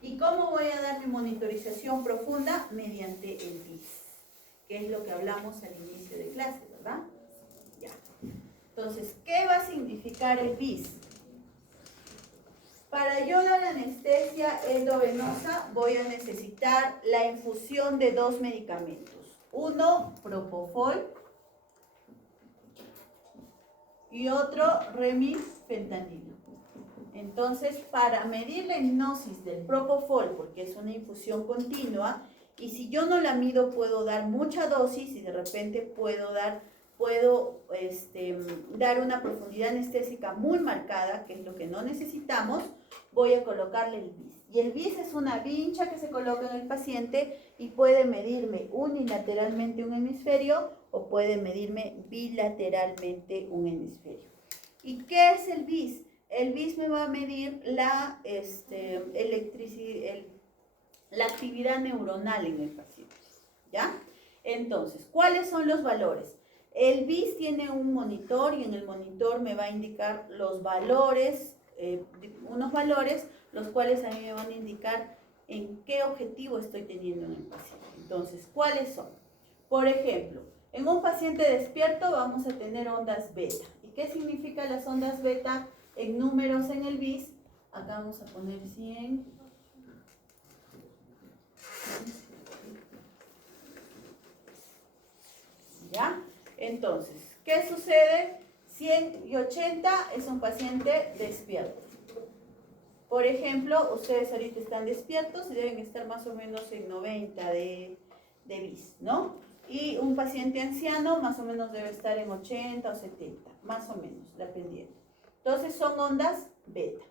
¿Y cómo voy a dar mi monitorización profunda? Mediante el BIS, que es lo que hablamos al inicio de clase, ¿verdad? Ya. Entonces, ¿qué va a significar el BIS? Para yo dar anestesia endovenosa voy a necesitar la infusión de 2 medicamentos. Uno, propofol, y otro, remifentanilo. Entonces, para medir la hipnosis del propofol, porque es una infusión continua, y si yo no la mido puedo dar mucha dosis y de repente puedo dar una profundidad anestésica muy marcada, que es lo que no necesitamos, voy a colocarle el BIS. Y el BIS es una vincha que se coloca en el paciente y puede medirme unilateralmente un hemisferio o puede medirme bilateralmente un hemisferio. ¿Y qué es el BIS? El BIS me va a medir la actividad neuronal en el paciente, ¿ya? Entonces, ¿cuáles son los valores? El BIS tiene un monitor y en el monitor me va a indicar los valores, unos valores, los cuales a mí me van a indicar en qué objetivo estoy teniendo en el paciente. Entonces, ¿cuáles son? Por ejemplo, en un paciente despierto vamos a tener ondas beta. ¿Y qué significan las ondas beta en números en el BIS? Acá vamos a poner 100. ¿Ya? Entonces, ¿qué sucede? 100 y 80 es un paciente despierto. Por ejemplo, ustedes ahorita están despiertos y deben estar más o menos en 90 de BIS, ¿no? Y un paciente anciano más o menos debe estar en 80 o 70, más o menos, dependiendo. Entonces son ondas beta.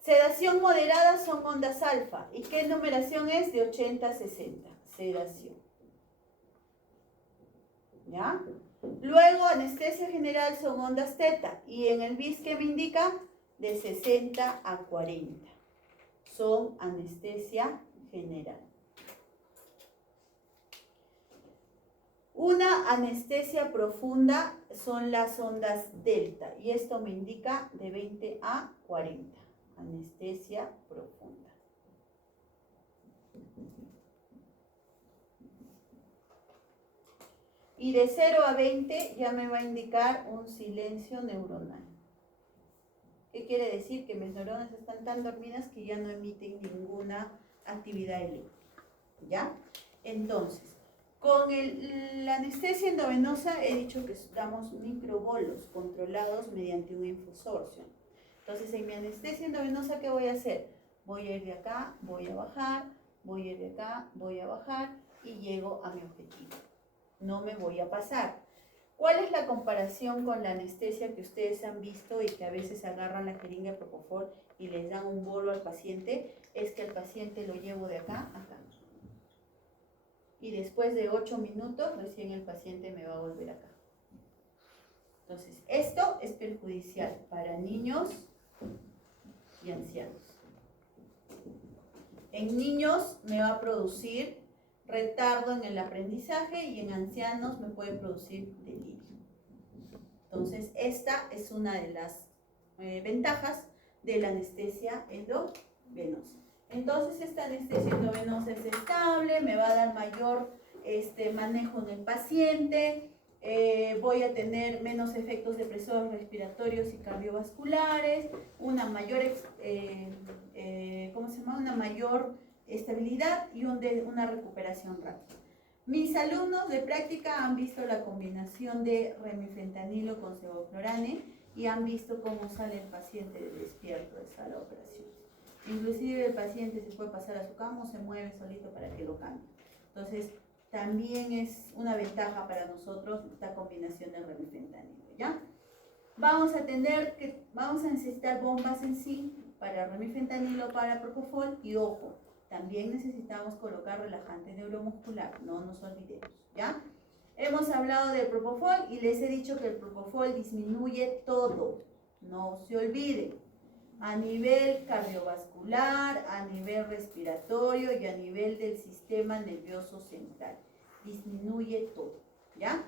Sedación moderada son ondas alfa. ¿Y qué numeración es? De 80 a 60. Sedación. ¿Ya? Luego, anestesia general son ondas teta. ¿Y en el BIS qué me indica? De 60 a 40. Son anestesia general. Una anestesia profunda son las ondas delta. Y esto me indica de 20 a 40. Anestesia profunda. Y de 0 a 20 ya me va a indicar un silencio neuronal. ¿Qué quiere decir? Que mis neuronas están tan dormidas que ya no emiten ninguna actividad eléctrica. ¿Ya? Entonces, con la anestesia endovenosa he dicho que damos microbolos controlados mediante un infusor. ¿Sí? Entonces, en mi anestesia endovenosa, ¿qué voy a hacer? Voy a ir de acá, voy a bajar, voy a ir de acá, voy a bajar y llego a mi objetivo. No me voy a pasar. ¿Cuál es la comparación con la anestesia que ustedes han visto y que a veces agarran la jeringa de propofol y les dan un bolo al paciente? Es que al paciente lo llevo de acá a acá. Y después de 8 minutos, recién el paciente me va a volver acá. Entonces, esto es perjudicial para niños y ancianos. En niños me va a producir retardo en el aprendizaje y en ancianos me puede producir delirio. Entonces, esta es una de las ventajas de la anestesia endovenosa. Entonces, esta anestesia endovenosa es estable, me va a dar mayor manejo en el paciente, voy a tener menos efectos depresores respiratorios y cardiovasculares, una mayor, una mayor estabilidad y una recuperación rápida. Mis alumnos de práctica han visto la combinación de remifentanilo con sevoflurane y han visto cómo sale el paciente despierto de sala de operaciones. Inclusive el paciente se puede pasar a su cama o se mueve solito para que lo cambie. Entonces, también es una ventaja para nosotros esta combinación de remifentanilo, ¿ya? Vamos a necesitar bombas en zinc para remifentanilo, para propofol y ojo, también necesitamos colocar relajante neuromuscular, no nos olvidemos, ¿ya? Hemos hablado del propofol y les he dicho que el propofol disminuye todo, no se olviden, a nivel cardiovascular, a nivel respiratorio y a nivel del sistema nervioso central. Disminuye todo, ¿ya?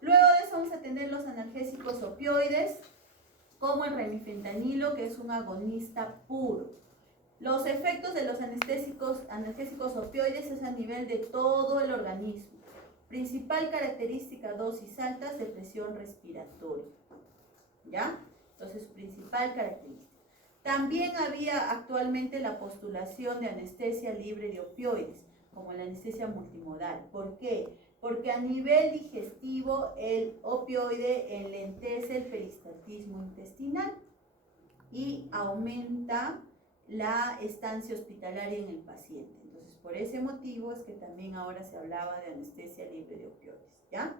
Luego de eso vamos a tener los analgésicos opioides, como el remifentanilo, que es un agonista puro. Los efectos de los analgésicos opioides es a nivel de todo el organismo. Principal característica, dosis altas de presión respiratoria. ¿Ya? Entonces, principal característica. También había actualmente la postulación de anestesia libre de opioides, como la anestesia multimodal. ¿Por qué? Porque a nivel digestivo el opioide enlentece el peristaltismo intestinal y aumenta la estancia hospitalaria en el paciente. Entonces, por ese motivo es que también ahora se hablaba de anestesia libre de opioides, ¿ya?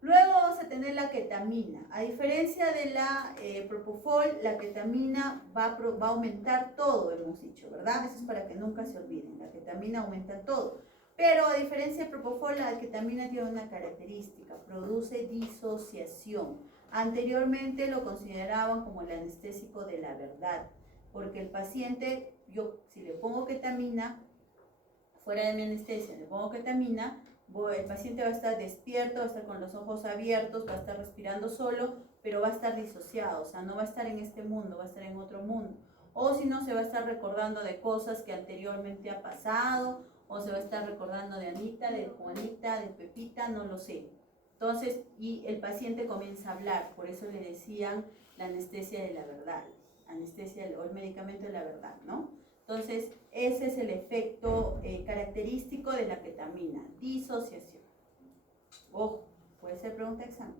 Luego vamos a tener la ketamina. A diferencia de la propofol, la ketamina va a aumentar todo, hemos dicho, ¿verdad? Eso es para que nunca se olviden. La ketamina aumenta todo. Pero a diferencia de propofol, la ketamina tiene una característica, produce disociación. Anteriormente lo consideraban como el anestésico de la verdad, porque el paciente, yo si le pongo ketamina, fuera de mi anestesia, le pongo ketamina, el paciente va a estar despierto, va a estar con los ojos abiertos, va a estar respirando solo, pero va a estar disociado, o sea, no va a estar en este mundo, va a estar en otro mundo. O si no, se va a estar recordando de cosas que anteriormente ha pasado, o se va a estar recordando de Anita, de Juanita, de Pepita, no lo sé. Entonces, y el paciente comienza a hablar, por eso le decían la anestesia de la verdad, anestesia o el medicamento de la verdad, ¿no? Entonces, ese es el efecto característico de la ketamina, disociación. Ojo, puede ser pregunta de examen.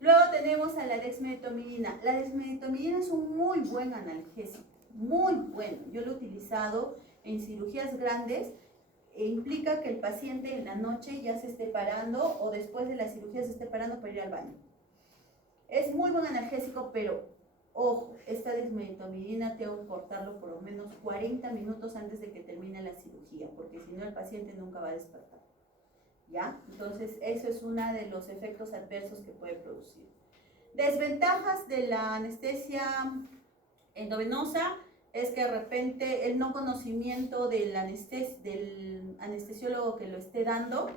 Luego tenemos a la dexmedetomidina. La dexmedetomidina es un muy buen analgésico, muy bueno. Yo lo he utilizado en cirugías grandes. Implica que el paciente en la noche ya se esté parando o después de la cirugía se esté parando para ir al baño. Es muy buen analgésico, pero ojo, esta dexmedetomidina tengo que cortarlo por lo menos 40 minutos antes de que termine la cirugía, porque si no el paciente nunca va a despertar. ¿Ya? Entonces, eso es uno de los efectos adversos que puede producir. Desventajas de la anestesia endovenosa es que de repente el no conocimiento del anestesiólogo que lo esté dando,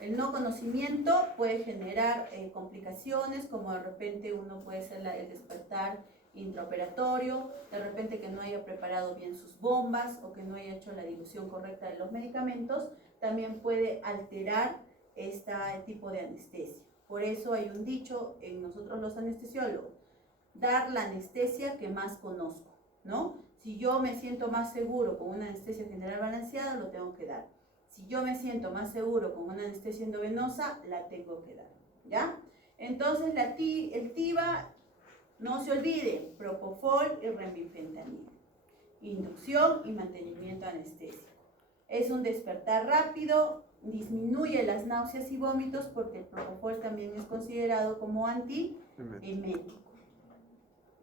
el no conocimiento puede generar complicaciones, como de repente uno puede ser el despertar intraoperatorio, de repente que no haya preparado bien sus bombas o que no haya hecho la dilución correcta de los medicamentos, también puede alterar este tipo de anestesia. Por eso hay un dicho en nosotros los anestesiólogos, dar la anestesia que más conozco, ¿no? Si yo me siento más seguro con una anestesia general balanceada, lo tengo que dar. Si yo me siento más seguro con una anestesia endovenosa, la tengo que dar, ¿ya? Entonces, el TIVA, no se olvide, propofol y remifentanilo. Inducción y mantenimiento anestésico. Es un despertar rápido, disminuye las náuseas y vómitos porque el propofol también es considerado como antiemético.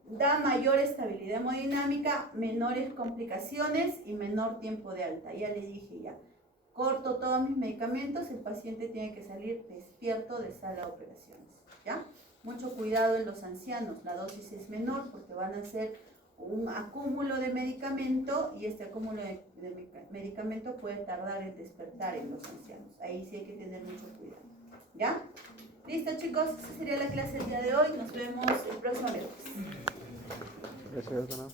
Da mayor estabilidad hemodinámica, menores complicaciones y menor tiempo de alta. Ya le dije ya. Corto todos mis medicamentos, el paciente tiene que salir despierto de sala de operaciones, ¿ya? Mucho cuidado en los ancianos, la dosis es menor porque van a ser un acúmulo de medicamento y este acúmulo de medicamento puede tardar en despertar en los ancianos. Ahí sí hay que tener mucho cuidado, ¿ya? Listo, chicos, esa sería la clase del día de hoy. Nos vemos el próximo miércoles. Gracias, Ana.